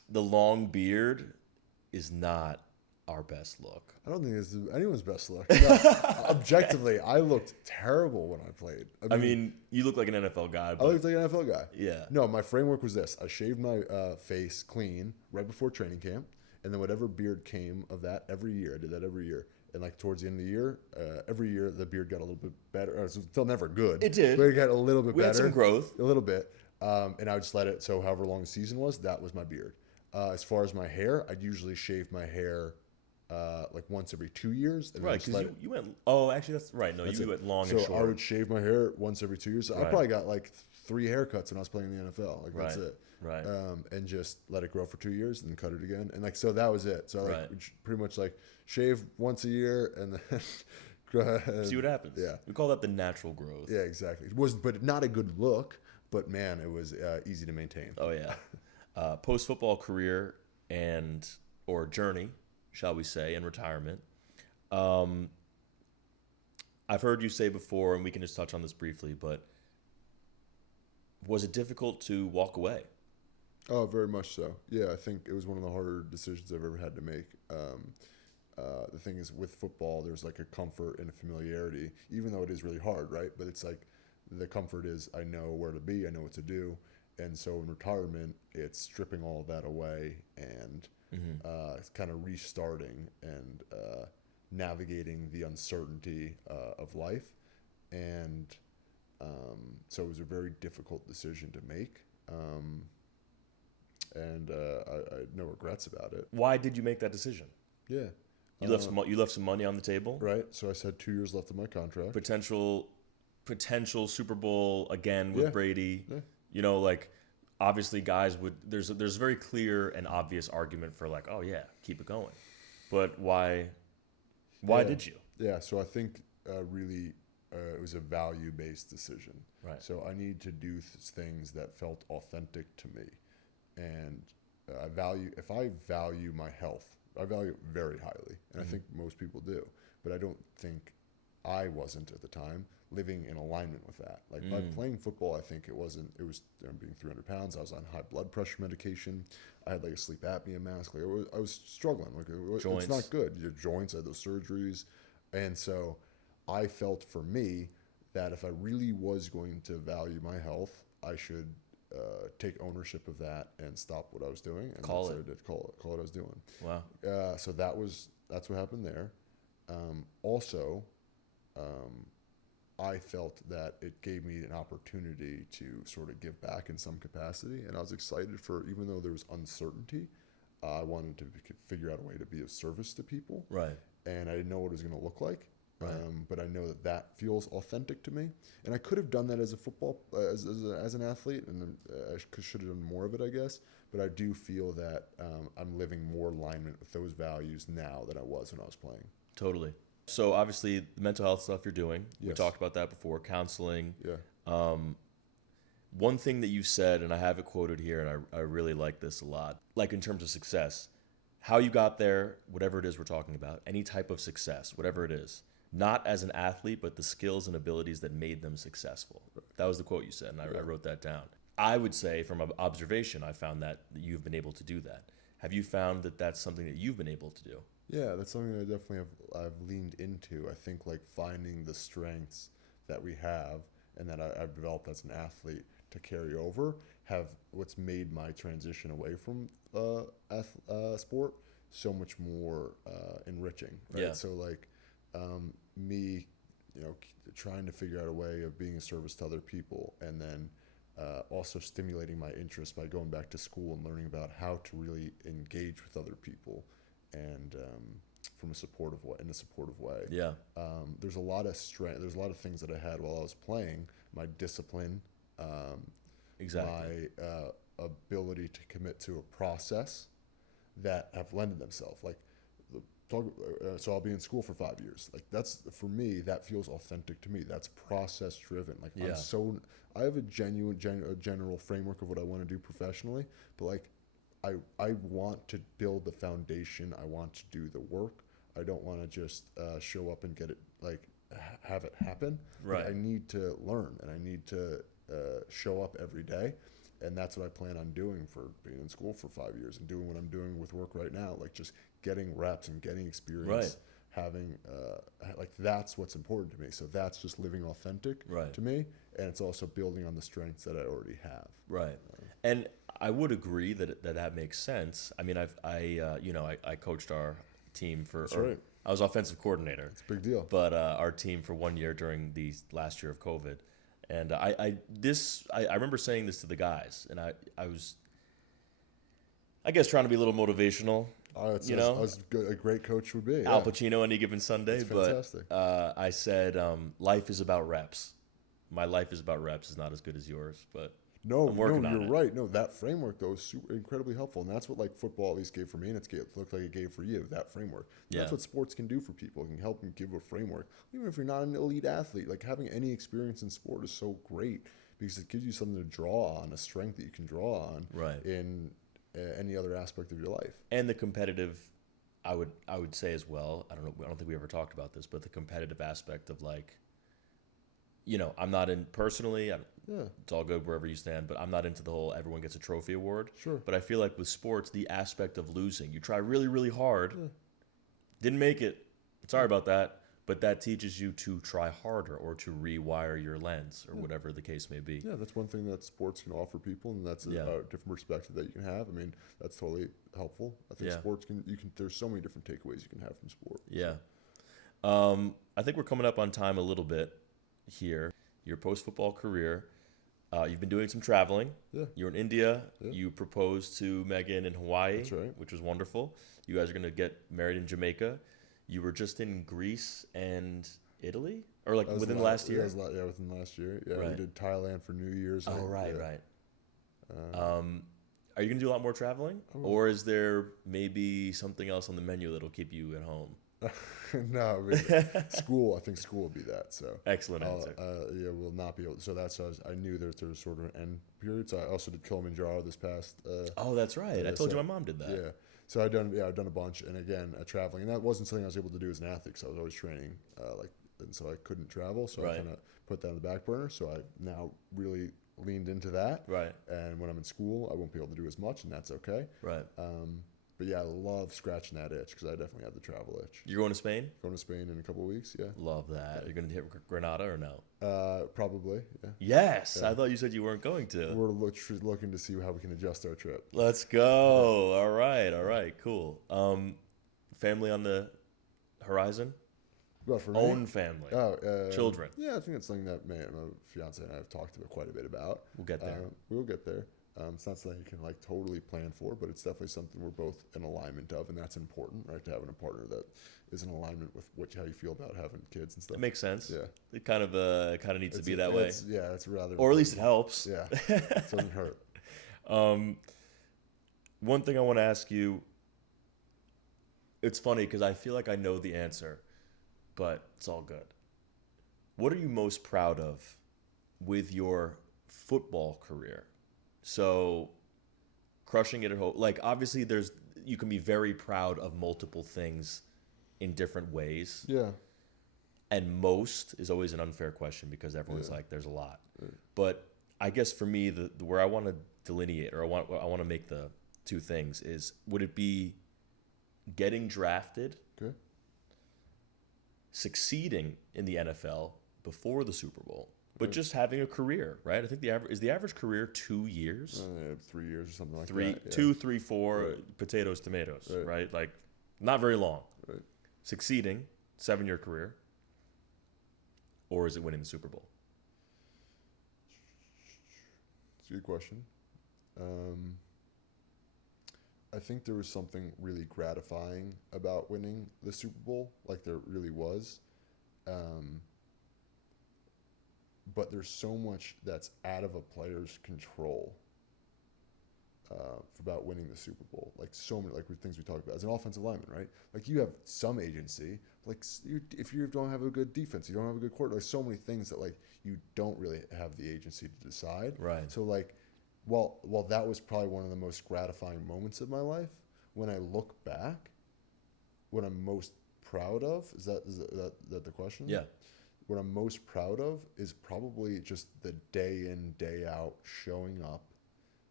the long beard is not our best look. I don't think it's anyone's best look. No, objectively, I looked terrible when I played. I mean, you look like an NFL guy. I But looked like an NFL guy. yeah. No, my framework was this. I shaved my face clean right before training camp. And then whatever beard came of that every year. I did that every year. And like towards the end of the year, every year the beard got a little bit better. It was still never good. It did. But it got a little bit better. We had some growth. A little bit. And I would just let it, so however long the season was, that was my beard. As far as my hair, I'd usually shave my hair like once every 2 years. And Right, because you went. Oh, actually, that's right. No, you went long and So short. I would shave my hair once every 2 years. So I Right. probably got like 3 haircuts when I was playing in the NFL. Like that's Right. it. Right. And just let it grow for 2 years and then cut it again. And like so that was it. So like Right. pretty much like shave once a year and then go ahead. See what happens. Yeah. We call that the natural growth. Yeah, exactly. It was, but not a good look. But man, it was easy to maintain. Oh yeah. Post football career and or journey, shall we say, in retirement. I've heard you say before, and we can just touch on this briefly, but was it difficult to walk away? Oh, very much so. Yeah, I think it was one of the harder decisions I've ever had to make. The thing is, with football, there's like a comfort and a familiarity, even though it is really hard, right? But it's like the comfort is I know where to be, I know what to do. And so in retirement, it's stripping all of that away and it's kind of restarting and navigating the uncertainty of life. And so it was a very difficult decision to make. And I had no regrets about it. Why did you make that decision? Yeah. You left some money on the table. Right. So I said 2 years left of my contract. Potential Super Bowl again with Yeah. Brady. Yeah. You know, like obviously guys would. There's a very clear and obvious argument for like, oh yeah, keep it going. But why Yeah. did you? Yeah. So I think really it was a value-based decision. Right. So I need to do things that felt authentic to me, and if I value my health, I value it very highly, and I think most people do, but I don't think I wasn't at the time living in alignment with that. Like by playing football, I think it was being 300 pounds. I was on high blood pressure medication. I had like a sleep apnea mask. Like I was struggling. Like Joints. it's not good. Your joints, I had those surgeries, and so I felt for me that if I really was going to value my health, I should take ownership of that and stop what I was doing. And Call that's it. what I did. Call what I was doing. Wow. So that's what happened there. Also, I felt that it gave me an opportunity to sort of give back in some capacity, and I was excited for, even though there was uncertainty, I wanted to figure out a way to be of service to people. Right. And I didn't know what it was going to look like. Right. But I know that feels authentic to me, and I could have done that as a football as an athlete, and I should have done more of it, I guess. But I do feel that I'm living more alignment with those values now than I was when I was playing. Totally. So obviously the mental health stuff you're doing, we Yes. talked about that before, counseling. Yeah. One thing that you said, and I have it quoted here, and I really like this a lot, like in terms of success, how you got there, whatever it is we're talking about, any type of success, whatever it is, not as an athlete, but the skills and abilities that made them successful. That was the quote you said, and I wrote that down. I would say from observation, I found that you've been able to do that. Have you found that that's something that you've been able to do? Yeah, that's something that I've leaned into. I think like finding the strengths that we have and that I've developed as an athlete to carry over have what's made my transition away from sport so much more enriching. Right? Yeah. So like me, trying to figure out a way of being a service to other people, and then also stimulating my interest by going back to school and learning about how to really engage with other people, and in a supportive way. Yeah. There's a lot of strength. There's a lot of things that I had while I was playing. My discipline, Exactly. my ability to commit to a process that have lended themselves. Like, so I'll be in school for 5 years. Like that's, for me, that feels authentic to me. That's process driven. Like Yeah. I have a general framework of what I want to do professionally, but like I want to build the foundation. I want to do the work. I don't want to just show up and get it, like have it happen. Right. Like, I need to learn, and I need to show up every day And that's what I plan on doing for being in school for 5 years and doing what I'm doing with work right now, like just getting reps and getting experience, Right. having like that's what's important to me. So that's just living authentic Right. to me, and it's also building on the strengths that I already have. Right. And I would agree that makes sense. I mean, I coached our team That's right. I was offensive coordinator. It's a big deal. But our team for 1 year during the last year of COVID, and I remember saying this to the guys, and I was, I guess, trying to be a little motivational. That's as good a great coach would be. Al Pacino any given Sunday. That's fantastic. But I said, life is about reps. My life is about reps. Is not as good as yours, but No, I'm working on you're it. right. No, that framework though is incredibly helpful, and that's what like football at least gave for me, and it looked like it gave for you. That framework. And That's Yeah. what sports can do for people. It can help them give a framework, even if you're not an elite athlete. Like having any experience in sport is so great because it gives you something to draw on, a strength that you can draw on, Right. in any other aspect of your life. And the competitive, I would say as well. I don't think we ever talked about this, but the competitive aspect of like, I'm not in personally. Yeah, It's all good wherever you stand, but I'm not into the whole everyone gets a trophy award. sure. But I feel like with sports, the aspect of losing, you try really, really hard, Yeah. didn't make it. Sorry about that. But that teaches you to try harder or to rewire your lens or whatever the case may be. Yeah, that's one thing that sports can offer people, and that's a different perspective that you can have. I mean, that's totally helpful. I think Yeah. sports there's so many different takeaways you can have from sport. Yeah. I think we're coming up on time a little bit here. Your post-football career, you've been doing some traveling. Yeah. You're in India. Yeah. You proposed to Megan in Hawaii, That's right. which was wonderful. You guys are going to get married in Jamaica. You were just in Greece and Italy? Or like That was within the la- last year? Yeah, within the last year. Yeah, Right. we did Thailand for New Year's. Oh, right, yeah. right. Are you going to do a lot more traveling? I will. Or is there maybe something else on the menu that'll keep you at home? No, I mean, school. I think school will be that. So Excellent answer. yeah, we'll not be able. So that's I knew there was sort of an end period. So I also did Kilimanjaro this past. Oh, that's right. I yeah, told you so- my mom did that. Yeah. So I've done a bunch, and again, traveling, and that wasn't something I was able to do as an athlete because I was always training, and so I couldn't travel. So I Right. kind of put that on the back burner. So I now really leaned into that. Right, And when I'm in school, I won't be able to do as much, and that's okay. right. But yeah, I love scratching that itch because I definitely have the travel itch. You're going to Spain? Going to Spain in a couple of weeks, yeah. Love that. You're going to hit Granada or no? Probably, yeah. Yes. Yeah. I thought you said you weren't going to. We're looking to see how we can adjust our trip. Let's go. All right. Cool. Family on the horizon? But for Own me, family. children. Children. Yeah, I think it's something that my fiance and I have talked about quite a bit about. We'll get there. We'll get there. It's not something you can like totally plan for, but it's definitely something we're both in alignment of, and that's important, right? To having a partner that is in alignment with how you feel about having kids and stuff. It makes sense. Yeah. It kind of needs to be that way. Yeah, it's rather. Or at least it helps. Yeah, it doesn't hurt. One thing I want to ask you, it's funny because I feel like I know the answer, but it's all good. What are you most proud of with your football career? So crushing it at home, like obviously you can be very proud of multiple things in different ways. Yeah. And most is always an unfair question because everyone's like, there's a lot. Right. But I guess for me, the where I want to delineate, or I want to make the two things is, would it be getting drafted, Okay. succeeding in the NFL before the Super Bowl, but just having a career, right? I think the average career 2 years, 3 years or something like three, that. Yeah. 2, 3, 4, Right. potatoes, tomatoes, Right. right? Like not very long. Right. Succeeding, 7-year career, or is it winning the Super Bowl? It's a good question. I think there was something really gratifying about winning the Super Bowl, like there really was. But there's so much that's out of a player's control about winning the Super Bowl. Like so many, like things we talked about as an offensive lineman, right? Like you have some agency. Like if you don't have a good defense, you don't have a good quarterback. Like so many things that like you don't really have the agency to decide. Right. So like, while that was probably one of the most gratifying moments of my life, when I look back, what I'm most proud of is that the question? Yeah. What I'm most proud of is probably just the day in, day out showing up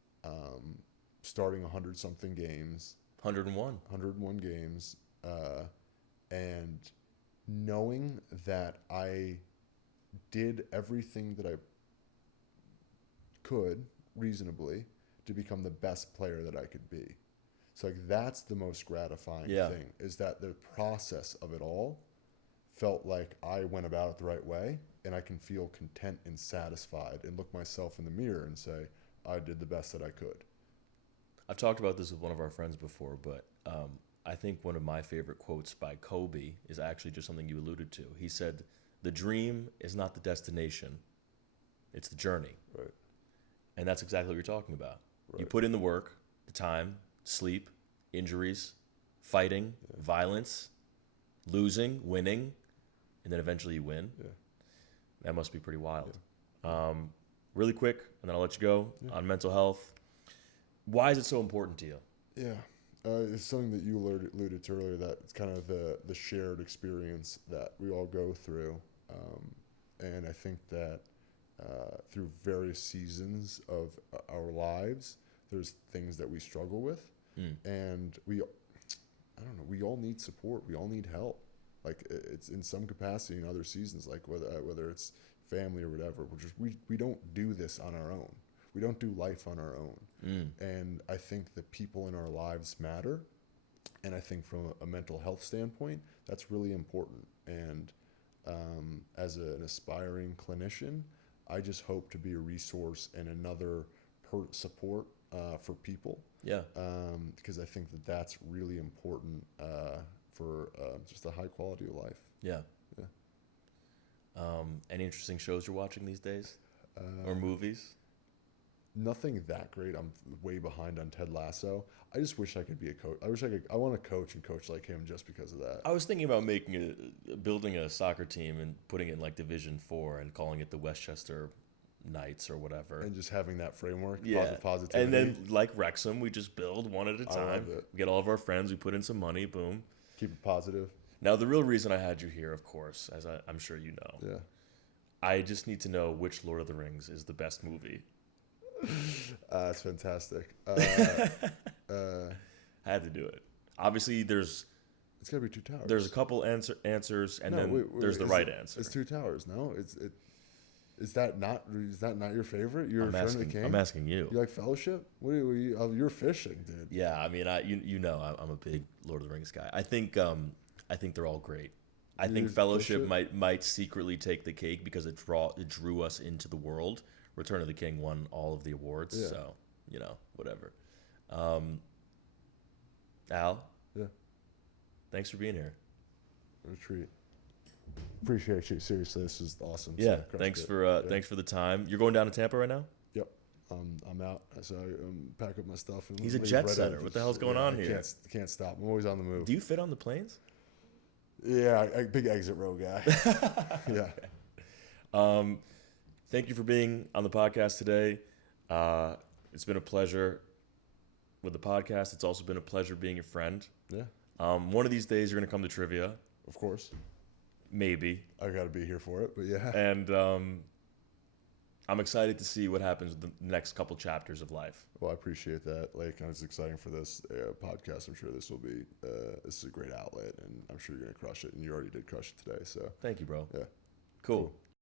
starting 100-something games, 101 games, and knowing that I did everything that I could reasonably to become the best player that I could be. So like that's the most gratifying thing, is that the process of it all felt like I went about it the right way, and I can feel content and satisfied and look myself in the mirror and say, I did the best that I could. I've talked about this with one of our friends before, but I think one of my favorite quotes by Kobe is actually just something you alluded to. He said, the dream is not the destination, it's the journey. Right. And that's exactly what you're talking about. Right. You put in the work, the time, sleep, injuries, fighting, violence, losing, winning, and then eventually you win. Yeah. That must be pretty wild. Yeah. Really quick, and then I'll let you go on mental health. Why is it so important to you? Yeah. It's something that you alluded to earlier, that it's kind of the shared experience that we all go through. And I think that through various seasons of our lives, there's things that we struggle with. And we all need support. We all need help. Like it's in some capacity in other seasons, like whether it's family or whatever. We don't do this on our own. We don't do life on our own. And I think the people in our lives matter. And I think from a mental health standpoint, that's really important. And as an aspiring clinician, I just hope to be a resource and another support for people. Yeah. Because I think that that's really important for just a high quality of life. Yeah. Any interesting shows you're watching these days? Or movies? Nothing that great. I'm way behind on Ted Lasso. I just wish I could be a coach. I want to coach and coach like him just because of that. I was thinking about building a soccer team and putting it in like Division 4 and calling it the Westchester Knights or whatever. And just having that framework, positivity. And then like Wrexham, we just build one at a time. We get all of our friends, we put in some money, boom. Keep it positive. Now, the real reason I had you here, of course, as I'm sure you know. Yeah. I just need to know which Lord of the Rings is the best movie. It's fantastic. I had to do it. Obviously, it's got to be Two Towers. There's a couple answers, and there's the right answer. It's Two Towers. No, is that not your favorite? You're Return of the King. I'm asking you. You like Fellowship? You're fishing, dude. Yeah, I mean, you know, I'm a big Lord of the Rings guy. I think they're all great. I think Fellowship might secretly take the cake because it drew us into the world. Return of the King won all of the awards, so whatever. Al, thanks for being here. What a treat. Appreciate you. Seriously, this is awesome. Yeah, thanks for the time. You're going down to Tampa right now? Yep. I'm out. So I pack up my stuff. And he's a jet setter. What the hell's going on here? Can't stop. I'm always on the move. Do you fit on the planes? Yeah, big exit row guy. Yeah. Okay. Thank you for being on the podcast today. It's been a pleasure with the podcast. It's also been a pleasure being your friend. Yeah. One of these days you're going to come to trivia. Of course. Maybe. I got to be here for it, but yeah. And I'm excited to see what happens with the next couple chapters of life. Well, I appreciate that, Lake. And it's exciting for this podcast. I'm sure this is a great outlet, and I'm sure you're going to crush it. And you already did crush it today. So thank you, bro. Yeah. Cool.